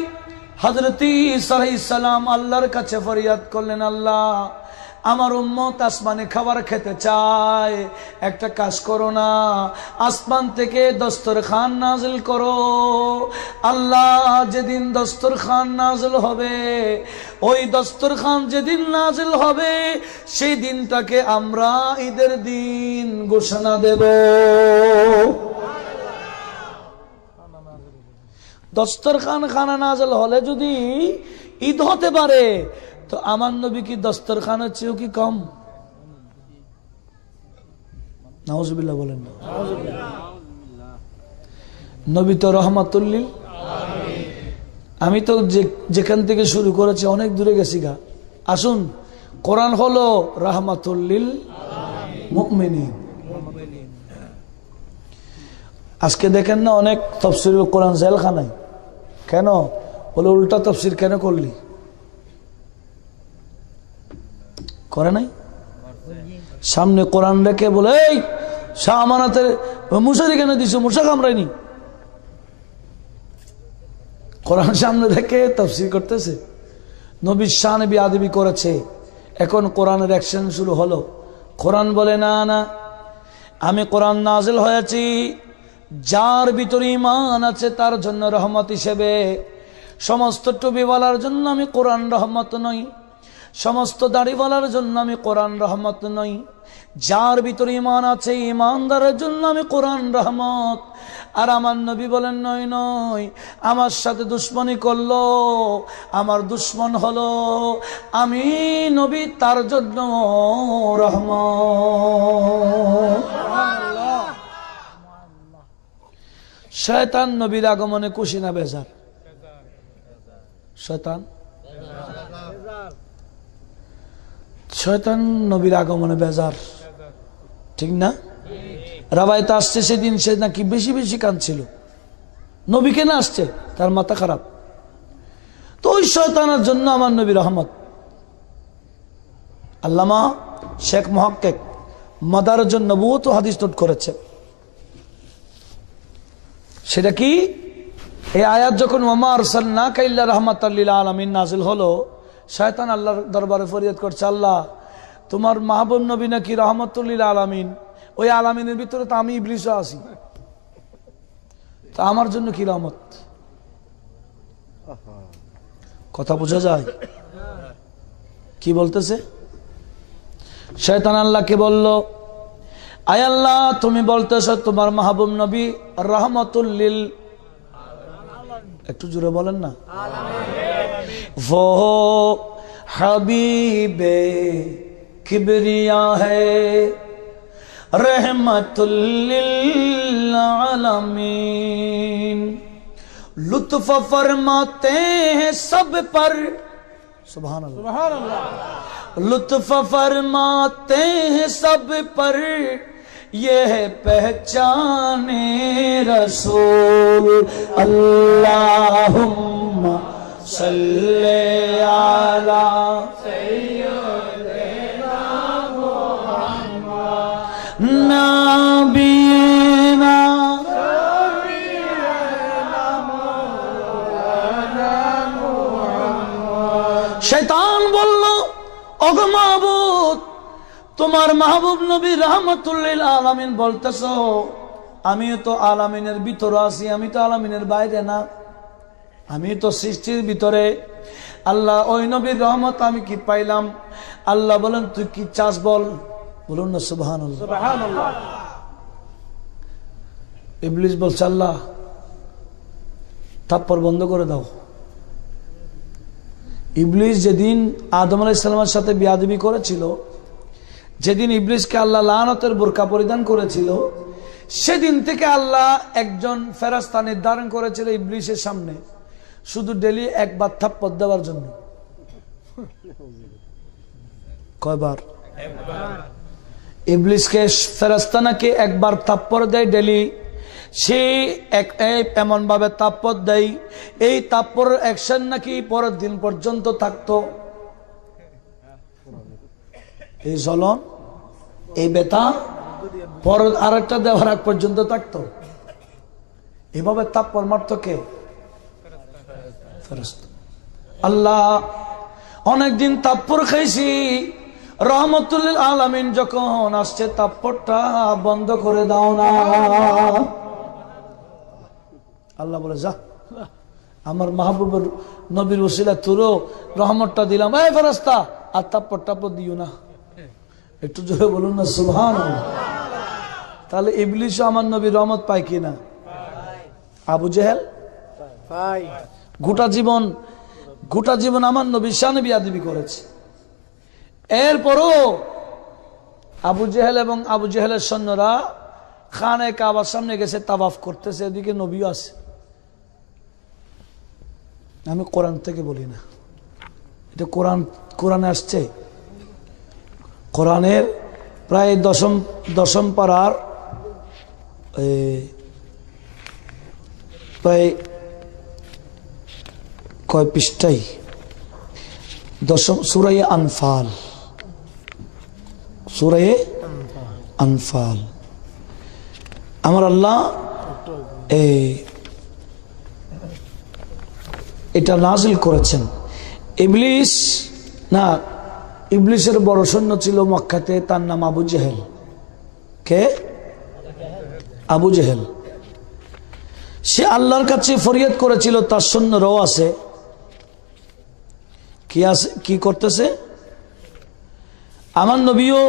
হযরত ঈসা আলাইহিস সালাম আল্লাহর কাছে ফরিয়াদ করলেন, আল্লাহ আমার উম্মত আসমানে খাবার খেতে চায়, একটা কাজ করো না, আসমান থেকে দস্তরখান নাজিল করো। আল্লাহ যেদিন দস্তরখান নাজিল হবে, ওই দস্তরখান যেদিন নাজিল হবে সেই দিনটাকে আমরা ঈদের দিন ঘোষণা দেব। দস্তরখান খানা নাজিল হলে যদি ঈদ হতে পারে, তো আমার নবী কি দস্তরখানের চেয়েও কি কম? নাউজুবিল্লাহ বলেন না। নবী তো রহমাতুল লিল। আমি তো যেখান থেকে শুরু করেছি অনেক দূরে গেছি গা। আসুন, কোরআন হলো রাহমাতুল লিল মুমিনিন। আজকে দেখেন না অনেক তাফসীর কোরআন জেলখানায়। কেন বলে? উল্টা তাফসীর কেন করলি? করে নাই? সামনে কোরআন রেখে বলে এই শাহ আমানাতের মশারি কেন দিছ? মশা কামড়ায়নি। কোরআন সামনে রেখে তাফসীর করতেছে। নবীর শান বেয়াদবি করেছে, এখন কোরআনের অ্যাকশন শুরু হলো। কোরআন বলে না না, আমি কোরআন নাজিল হয়েছি যার ভিতরে ঈমান আছে তার জন্য রহমত হিসেবে। সমস্ত টুপিওয়ালার জন্য আমি কোরআন রহমত নই, সমস্ত দাড়িওয়ালার জন্য আমি কোরআন রহমত নই। যার ভিতরে ঈমান আছে ঈমানদারের জন্য আমি কোরআন রহমত। আর আমার নবী বলেন নয় নয়, আমার সাথে দুশ্মনী করলো, আমার দুশ্মন হলো, আমি নবী তার জন্য রহমত। শয়তান নবীর আগমনে খুশি না বেজার? শয়তান নবীর আগমনে বেজার, ঠিক না? রাবাইতে আসছে সেদিন, সে নাকি বেশি বেশি কাঁদছিল। নবী কেন আসছে? তার মাথা খারাপ। তো ওই শয়তানের জন্য আমার নবী রহমত। আল্লামা শেখ মুহাক্কিক মাদারুন নবুওয়াত হাদিস নোট করেছে। সেটা কি? এই আয়াত যখন ওয়ামা আরসালনাকা ইল্লা রাহমাতাল লিল আলামিন নাজিল হলো, শয়তান আল্লাহর দরবারে ফরিয়াদ করছে, আল্লাহ তোমার মাহবুব নবী নাকি রাহমাতুল লিল আলামিন, ওই আলামিনের ভিতরে তো আমি ইবলিসও আছি, তা আমার জন্য কি রহমত? কথা বোঝা যায় কি বলতেছে? শয়তান আল্লাহকে বলল, আয় আল্লাহ তুমি বলতেছ তোমার মাহবুব নবী রাহমাতুল লিল, একটু জোরে বলেন না, वो हबीबे किबरिया है रहमतुल लिल आलमीन, लुत्फ फरमाते हैं सब पर, सुभान अल्लाह, लुत्फ फरमाते हैं सब पर, ये है पहचाने रसूल, अल्लाहुम्मा सल्ले अला सय्यिदिना मुहम्मद नबीना शैतान বলল, ওগো মাহবুব তোমার মাহবুব নবী রাহমাতুল লিল আলামিন বলতেছো, আমিও তো আলামিনের ভিতরে আছি, আমি তো আলামিনের বাইরে না, আমি তো সৃষ্টির ভিতরে। আল্লাহ ওই নবীর রহমত আমি কি পাইলাম? আল্লাহ বলেন তুই কি চাস বল? বলুন না সুবহানাল্লাহ। সুবহানাল্লাহ। ইবলিস বলছে, আল্লাহ থাপ্পড় বন্ধ করে দাও। ইবলিস যেদিন আদম আলাইহিস সালামের সাথে বেয়াদবি করেছিল, যেদিন ইবলিসকে আল্লাহ লানতের বোরকা পরিধান করেছিল, সেদিন থেকে আল্লাহ একজন ফেরেশতা নির্ধারণ করেছিল ইবলিসের সামনে, শুধু ডেলি একবার থাপ্পড় দেওয়ার জন্য। কয়বার? ইবলিসকে ফেরেশতা নাকি একবার থাপ্পড় দেয় ডেলি। সে এমন ভাবে থাপ্পড় দেয়, এই থাপ্পড়ের অ্যাকশন নাকি পরের দিন পর্যন্ত থাকতো। এই জ্বলন, এই ব্যথা পরের আরেকটা দেওয়ার আগ পর্যন্ত থাকতো। এভাবে থাপ্পড় মারতো কে? ফেরেশতা। আল্লাহ অনেকদিন থাপ্পড় খাইছি, রহমতুল আলামিন যখন আসছে থাপ্পড়টা বন্ধ করে দাও না। আল্লাহ বলে, যা, আমার মাহবুবের নবীর ওসিলা তোরও রহমতটা দিলাম, এই ফেরেশতা আর থাপ্পড়টা দিও না। একটু জোরে বলুন না সুবহানাল্লাহ। তাহলে ইবলিসও আমার নবীর রহমত পায় কিনা? আবু জেহেল গোটা জীবন আমার নবীর শানে বিয়াদবি করেছে। এরপরও আবু জেহেল এবং আবু জেহেলের সৈন্যরা খানে কাবার সামনে গেছে, তাওয়াফ করতেছে, এদিকে নবীও আছে। আমি কোরআন থেকে বলি না, এটা কোরআনে আসছে। কোরআনের প্রায় দশম পারার প্রায় কয় পৃষ্ঠাই, সূরা আনফাল, সূরা আনফাল। আমার আল্লাহ এটা নাজিল করেছেন। ইবলিসের বড় সৈন্য ছিল মক্কাতে, তার নাম আবু জেহেল। কে? আবু জেহেল। সে আল্লাহর কাছে ফরিয়াদ করেছিল, তার সৈন্যরাও আছে। কি করতেছে? আমার নবীও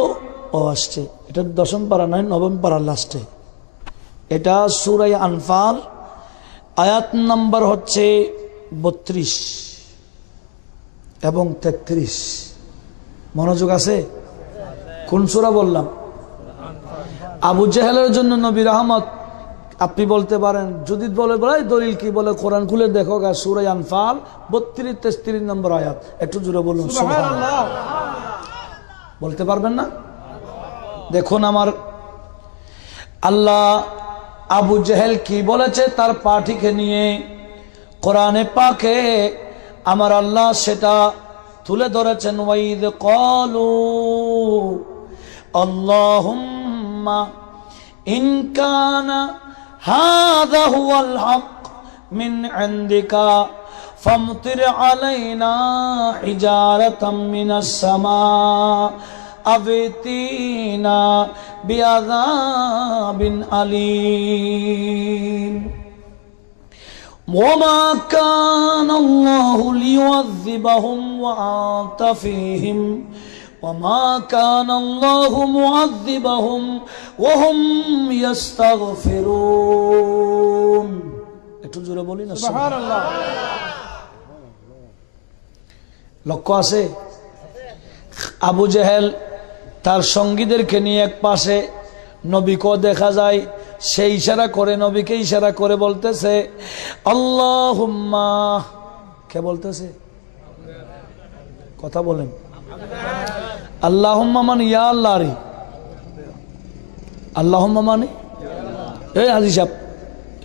আসছে। এটা দশম পারা নয়, নবম পারা লাস্টে। এটা সূরা আনফাল, আয়াত নাম্বার হচ্ছে 32 এবং 33। মনোযোগ আছে? কোন সূরা বললাম? আবু জেহেলের জন্য নবী রহমত। আপনি বলতে পারেন, যদি বলে দলিল কি বলে, কোরআন খুলে দেখো গা, সূরা আনফাল 32-33 নম্বর আয়াত। একটু জোরে বলুন সুবহানাল্লাহ। বলতে পারবেন না? দেখুন আমার আল্লাহ আবু জেহেল কি বলেছে তার পাঠিকে নিয়ে কোরআনে পাকে আমার আল্লাহ সেটা তুলে ধরেছেন। ওয়াইদ ক্বালু আল্লাহুম্মা ইন কানা হাযা হুয়াল হক মিন ইনদিকা ফামতির আলাইনা হিজারাতাম মিনাস সামা আবিতিনা বিআযাবিন আলীম। وما كان الله ليعذبهم وأنت فيهم وما كان الله معذبهم وهم يستغفرون। একটু জোরে বলি না সুবহানাল্লাহ। লক্ষ্য আছে? আবু জেহেল তার সঙ্গীদেরকে নিয়ে এক পাশে, নবীকেও দেখা যায় সে ইশারা করে, নবীকে ইশারা করে বলতেছে আল্লাহুম্মা। কে বলতেছে? কথা বলেন। আল্লাহুম্মা মানে ইয়া আল্লাহ রে। আল্লাহুম্মা মানে, এই হাজী সাহেব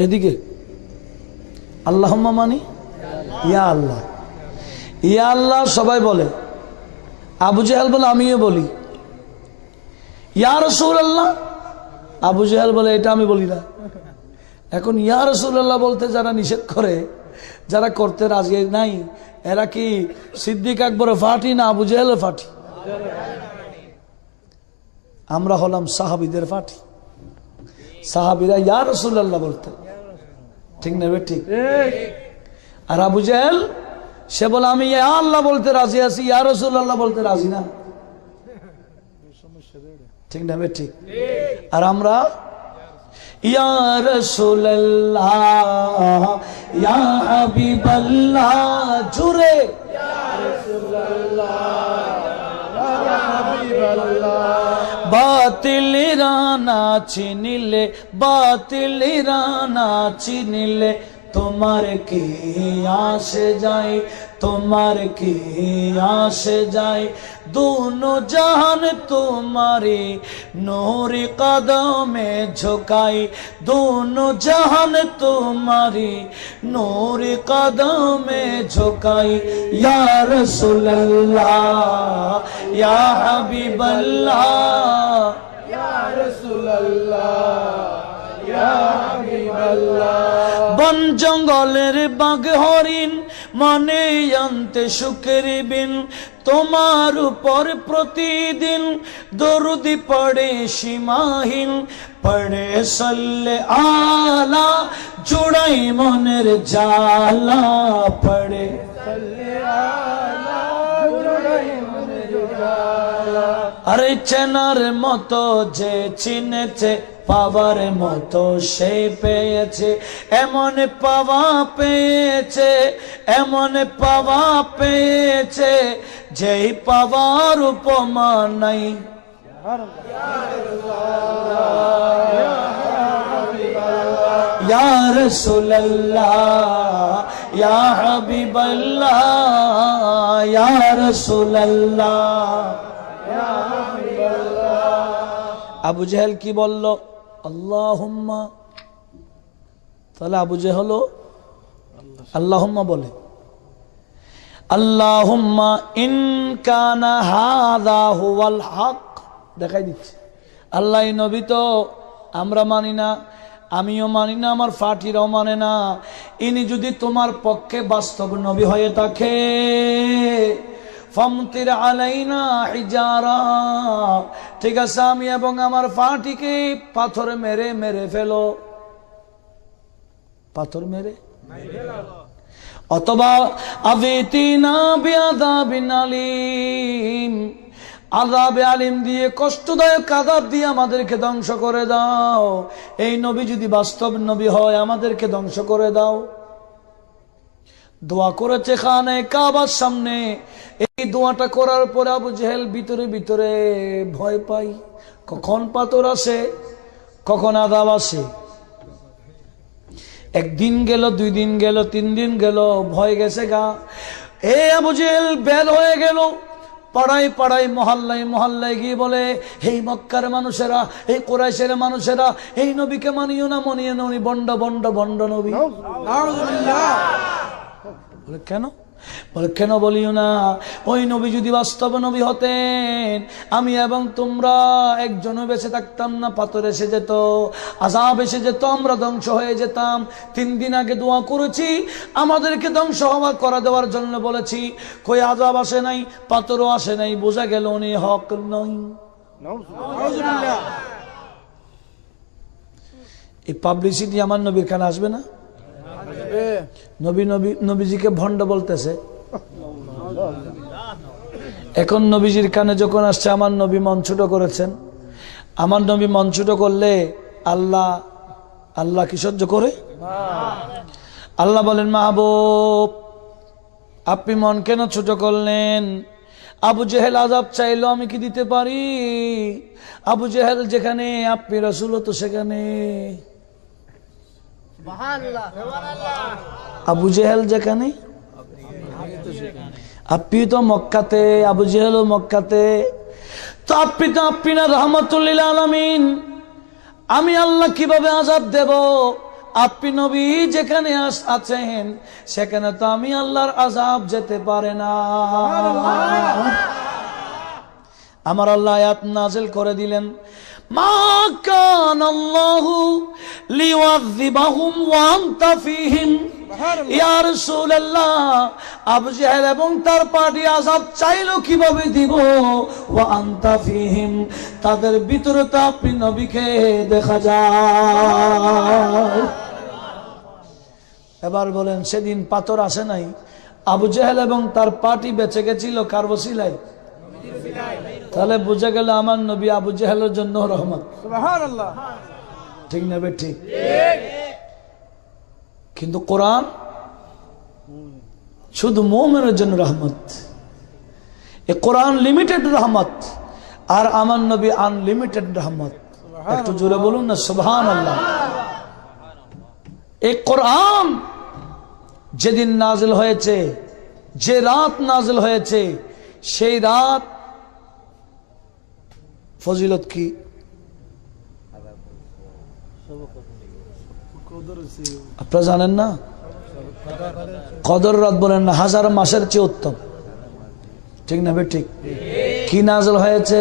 এদিকে, আল্লাহুম্মা মানে ইয়া আল্লাহ। ইয়া আল্লাহ সবাই বলে। আবু জেহেল বলে আমিও বলি ইয়া রাসূলুল্লাহ। আবু জেহেল বলে এটা আমি বলি না। এখন ইয়া রাসূলুল্লাহ বলতে যারা নিষেধ করে, যারা করতে রাজি নাই, এরা কি সিদ্দিক আকবরের ফাটি না আবু জেহেলের ফাটি? আমরা হলাম সাহাবীদের ফাটি। সাহাবীরা ইয়া রাসূলুল্লাহ বলতে, ঠিক না? ঠিক। আর আবু জেহেল সে বলে আমি ইয়া আল্লাহ বলতে রাজি আছি, ইয়া রাসূলুল্লাহ বলতে রাজি না। ঠিক না? ঠিক। আর আমরা ইয়া রাসূলুল্লাহ ইয়া হাবিবাল্লাহ, জুরে ইয়া রাসূলুল্লাহ ইয়া হাবিবাল্লাহ। বাতিলেরা না চিনিলে, বাতিলেরা না চিনিলে তোমার কি আসে যায়, তোমার কি আসে যায়, दोनों जहान तुम्हारे नूर कदमे झुकाई, दोनों जहान तुम्हारी नूर कदमे झुकाई। या रसूल अल्लाह या हबीब अल्लाह, या रसूल अल्लाह या हबीब अल्लाह। बन जंगलेर बाग हरिण मने आनते शुक्र बिन, তোমার উপর প্রতিদিন দরুদি পড়ে সীমাহীন, পড়ে সাল্লে আলা জুড়াই মনের জালা, পড়ে সাল্লে আলা জুড়াই মনের জালা। আরে চেনার মতো যে চিনেছে, পাওয়ার মতো সে পেয়েছে, এমন পাওয়া পেয়েছে, এমন পাওয়া পেয়েছে, যেই পাওয়ার উপমা নাই। ইয়া রাসূলুল্লাহ ইয়া হাবিবাল্লাহ, ইয়া রাসূলুল্লাহ ইয়া হাবিবাল্লাহ। আবু জেহেল কি বলল? আল্লাহুম্মা। তাহলে আবু জেহেল আল্লাহুম্মা বলে, আল্লাহুম্মা ইন কানা হাযা হুয়াল হক। দেখাই দিচ্ছে আল্লাহ নবী তো আমরা মানি না, আমিও মানি না, আমার ফাটিরাও মানে না। ইনি যদি তোমার পক্ষে বাস্তব নবী হয়ে থাকে, ফামতির আলাইনা হিজারা, ঠিক আছে আমি এবং আমার ফাটিকে পাথর মেরে মেরে ফেলো, পাথর মেরে, অথবা আবিতিনা বিআযাবিন আলিম, আযাবে আলিম দিয়ে, কষ্টদায়ক আযাব দিয়ে আমাদেরকে ধ্বংস করে দাও। এই নবী যদি বাস্তব নবী হয় আমাদেরকে ধ্বংস করে দাও। দোয়া করেছে খানে কাবার সামনে। এই দোয়াটা করার পরে আবু জেহেল ভিতরে ভিতরে ভয় পাই, কখন পাথর আসে, কখন আযাব আসে। একদিন গেল, 2 দিন গেল, 3 দিন গেল, ভয় গেছে গা। এ আবু জেহেল বের হয়ে গেল, পাড়ায় পাড়ায় মহল্লায় মহল্লায় গিয়ে বলে, এই মক্কার মানুষেরা, এই কুরাইশের মানুষেরা, এই নবীকে মানিও না, মানিয়ে না, উনি বন্ড বন্ড বন্ড নবী। বলে কেন? বলে কেন বলিও না? ওই নবী যদি বাস্তব নবী হতেন, আমি এবং তোমরা একজনও বেঁচে থাকতাম না, পাথর এসে যেত, আযাব এসে যেত, আমরা ধ্বংস হয়ে যেতাম। 3 দিন আগে দোয়া করেছি, আমাদেরকে ধ্বংস হওয়া করা দেওয়ার জন্য বলেছি, কই আযাব আসে নাই, পাথরও আসে নাই, বোঝা গেল উনি হক নই। এই পাবলিসিটি আমার নবীর কানে আসবে না? নবীজিকে ভণ্ড বলতেছে। এখন নবীজির কানে যখন আসছে, আমার নবী মন ছোট করেছেন, আমার নবী মন ছোট করলে আল্লাহ কি সহ্য করে? আল্লাহ বলেন, মাহবুব আপনি মন কেন ছোট করলেন? আবু জেহেল আযাব চাইলো, আমি কি দিতে পারি? আবু জেহেল যেখানে, আপনি রাসূল তো সেখানে। আবু জেহেল যেখানে, আপনি তো মক্কাতে, আবু জেহেল মক্কাতে, তো আপনি না রাহমাতুল লিল আলামিন। আমি আল্লাহ কিভাবে আযাব দেব? আপনি নবী যেখানে আছেন সেখানে তো আমি আল্লাহর আযাব যেতে পারে না। আমার আল্লাহ আয়াত নাযিল করে দিলেন, মা কানা আল্লাহু লিউযিবাহুম ওয়া আনতা ফীহিম। ইয়া রাসূলুল্লাহ, আবু জেহেল এবং তার পার্টি আযাব চাইলো কিভাবে দিব? ওয়া আনতা ফীহিম, তাদের ভিতরে তো আপনি নবীকে দেখা যায়। এবার বলেন, সেদিন পাথর আসে নাই, আবু জেহেল এবং তার পার্টি বেঁচে গেছিল কার ওসিলায়? তাহলে বুঝা গেল আমার নবী আবু জেহেলের জন্য রহমত। সুবহানাল্লাহ, ঠিক না বে? ঠিক। কিন্তু কোরআন শুধু মুমিনের জন্য রহমত। এই কোরআন লিমিটেড রহমত, আর আমার নবী আনলিমিটেড রহমত। একটু জোরে বলুন না সুবহানাল্লাহ। এই কোরআন যেদিন নাজিল হয়েছে যে রাত নাজিল হয়েছে সেই রাত ফজিলত কি? আপনারা জানেন না? কদর রাত বলেন না, হাজার মাসের চেয়ে উত্তম, ঠিক না বে ঠিক? কি নাজিল হয়েছে?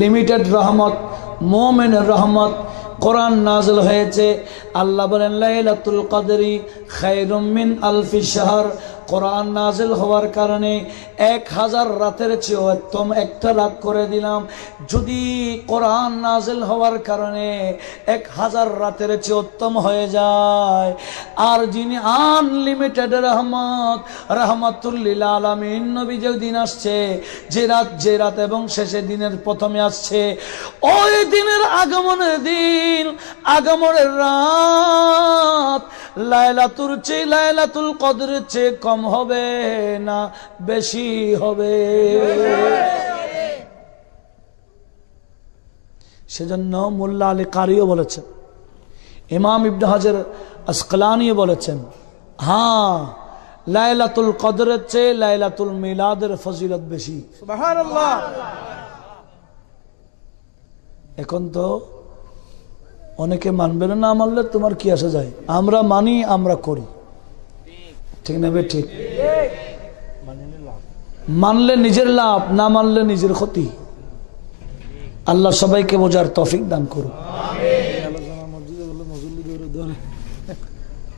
লিমিটেড রহমত, মুমিনের রহমত, কোরআন নাজিল হয়েছে। আল্লাহ বলেন লাইলাতুল কদরি খায়রুম মিন আলফি শাহর। কোরআন নাজিল হওয়ার কারণে 1000 রাতের চেয়ে উত্তম একটা রাত করে দিলাম। যদি কোরআন নাজিল হওয়ার কারণে 1000 রাতের চেয়ে উত্তম হয়ে যায়, আর যিনি আনলিমিটেড রহমত, রাহমাতুল লিল আলামিন, নবী যে দিন আসছে, যে রাত এবং শেষে দিনের প্রথমে আসছে, ওই দিনের আগমনের দিন, আগমনের রাত লাইলাতুল কদরের চেয়ে কম হবে না বেশি হবে? সেজন্য মোল্লা আলী কারিও বলেছেন, ইমাম ইবনে হাজার আসকালানিও বলেছেন, হ্যাঁ লাইলাতুল কদরের চেয়ে লাইলাতুল মিলাদের ফজিলত বেশি। সুবহানাল্লাহ। এখন তো অনেকে মানবে না, মানলে তোমার কি আসা যায়? আমরা মানি, আমরা করি, ঠিক না বে ঠিক? মানলে নিজের লাভ, না মানলে নিজের ক্ষতি। আল্লাহ সবাইকে বোঝার তৌফিক দান করুন,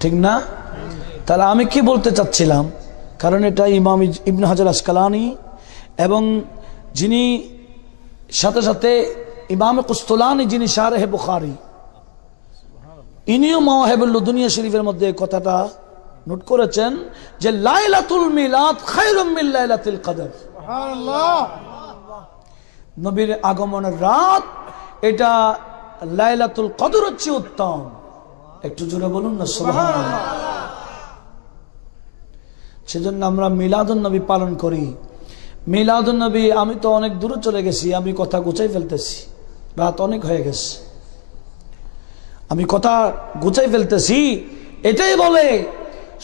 ঠিক না? তাহলে আমি কি বলতে চাচ্ছিলাম, কারণ এটা ইমাম ইবনে হাজার আসকালানি এবং যিনি সাথে সাথে ইমাম কুস্তুলানি, যিনি শারহে বুখারী, ইনিও মাওয়াহিবুল লুদুনিয়া শরীফের মধ্যে কথাটা নোট করেছেন যে লাইলাতুল মিলাদ খায়রুম মিন লাইলাতুল কদর। সুবহানাল্লাহ। নবীর আগমনের রাত এটা লাইলাতুল কদরের চেয়ে উত্তম। একটু জোরে বলুন না সুবহানাল্লাহ। সেজন্য আমরা মিলাদুন নবী পালন করি। মিলাদুন নবী, আমি তো অনেক দূরে চলে গেছি, আমি কথা গুছাই ফেলতেছি, রাত অনেক হয়ে গেছে, আমি কথা গুছাই ফেলতেছি। এটাই বলে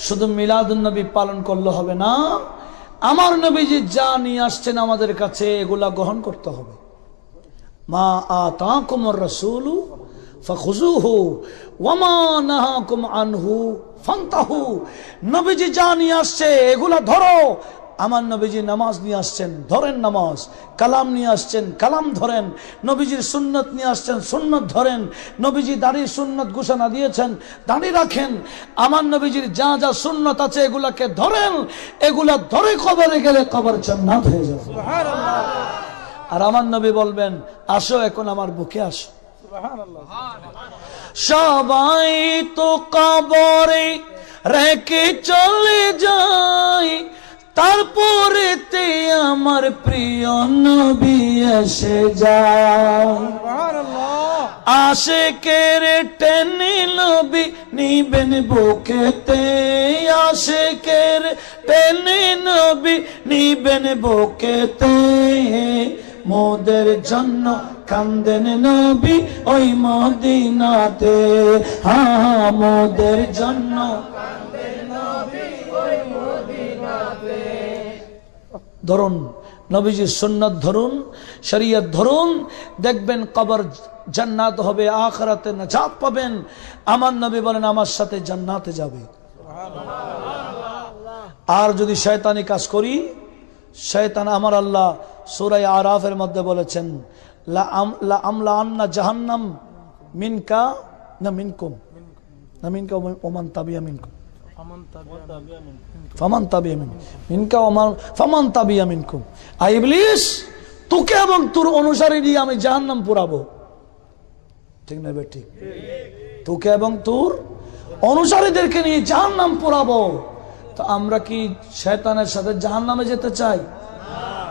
শুধু মিলাদুন নবী পালন করলে হবে না, আমার নবীজি যা নিয়ে আসছেন আমাদের কাছে এগুলা গ্রহণ করতে হবে। মা আতাকুমুর রাসূলু ফাখুযুহু ওয়া মা নাহাকুম আনহু ফান্তাহু। নবীজি যা নিয়ে আসছে এগুলা ধরো। আমার নবীজি নামাজ নিয়ে আসছেন, ধরেন নামাজ। কালাম নিয়ে আসছেন, কালাম ধরেন। নবীজির সুন্নত নিয়ে আসছেন, সুন্নত ধরেন। নবীজি দাড়ির সুন্নত ঘোষণা দিয়েছেন, দাড়ি রাখেন। আমার নবীজির যা যা সুন্নত আছে এগুলাকে ধরেন, এগুলা ধরে কবরে গেলে কবর জান্নাত হয়ে যাবে। সুবহানাল্লাহ। আর আমার নবী বলবেন, আসো এখন আমার বুকে আসো। সুবহানাল্লাহ। সবাই তো কবরে রেখে চলে যায়, তারপরে তে আমার প্রিয় নবী এসে যায়। আশিকের টেনে নবী নিবেন বুকেতে, আশিকের টেনে নবী নিবেন বুকেতে। মোদের জন্য কান্দেন নবী ওই মদিনাতে, হ্যাঁ মোদের জন্য ধরুন, নবীজির সুন্নাত ধরুন, শরীয়ত ধরুন, দেখবেন কবর জান্নাত হবে, আখিরাতে নাজাত পাবেন। আমার নবী বলেন আমার সাথে জান্নাতে যাবে। আর যদি শয়তানি কাজ করি, শয়তান, আমার আল্লাহ সূরা আরাফের মধ্যে বলেছেন লা আমলা আন্না জাহান্নাম মিনকা না মিনকুম না মিনকা ওমান তাবিয়া মিনকুম ফামান তাবিয়া মিনকা ওমান ফামান তাবিয়া মিনকুম। আই ইবলিস, তোকে এবং তোর অনুসারী দিয়ে আমি জাহান্নাম পুরাবো, ঠিক না বে ঠিক? তোকে এবং তোর অনুসারীদেরকে নিয়ে জাহান্নাম পুরাবো। তো আমরা কি শয়তানের সাথে জাহান্নামে যেতে চাই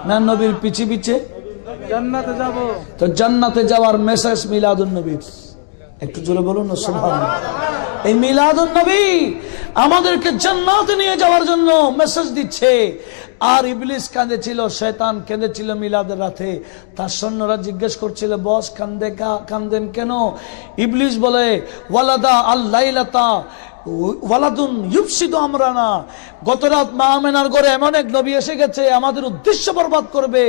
না নবীর পিছে পিছে জান্নাতে যাব? তো জান্নাতে যাওয়ার মেসেজ মিলাদুন নবী। একটু জোরে বলুন না সুবহানাল্লাহ। এই মিলাদুন নবী আমাদেরকে জান্নাতে নিয়ে যাওয়ার জন্য মেসেজ দিচ্ছে। আর ইবলিস কাঁদেছিল, শয়তান কেঁদেছিল মিলাদের রাতে। তার সৈন্যরা জিজ্ঞেস করছিল, বস কান্দেন কেন? ইবলিস বলে, ওয়ালাদা আল্লাইলাতা ওয়ালাদুন ইউফসিদু আমরানা, গত রাত মা আমেনার ঘরে এমন এক নবী এসে গেছে আমাদের উদ্দেশ্য বরবাদ করবে।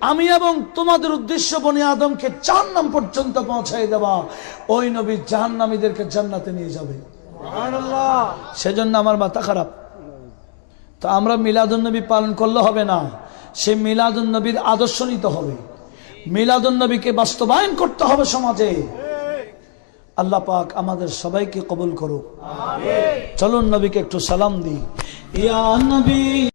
আমি এবং তোমাদের উদ্দেশ্য বনি আদমকে জাহান্নাম পর্যন্ত পৌঁছাই দেওয়া। ওই নবী জাহান্নামীদেরকে জান্নাতে নিয়ে যাবে। সুবহানাল্লাহ। সেজন্য আমার মাথা খারাপ। তো আমরা মিলাদুন্নবী পালন করলে হবে না, সে মিলাদুন্নবীর আদর্শ নিতে হবে, মিলাদুন্নবীকে বাস্তবায়ন করতে হবে সমাজে। আল্লাহ পাক আমাদের সবাইকে কবুল করুক। চলুন নবীকে একটু সালাম দিই। ইয়া নবী।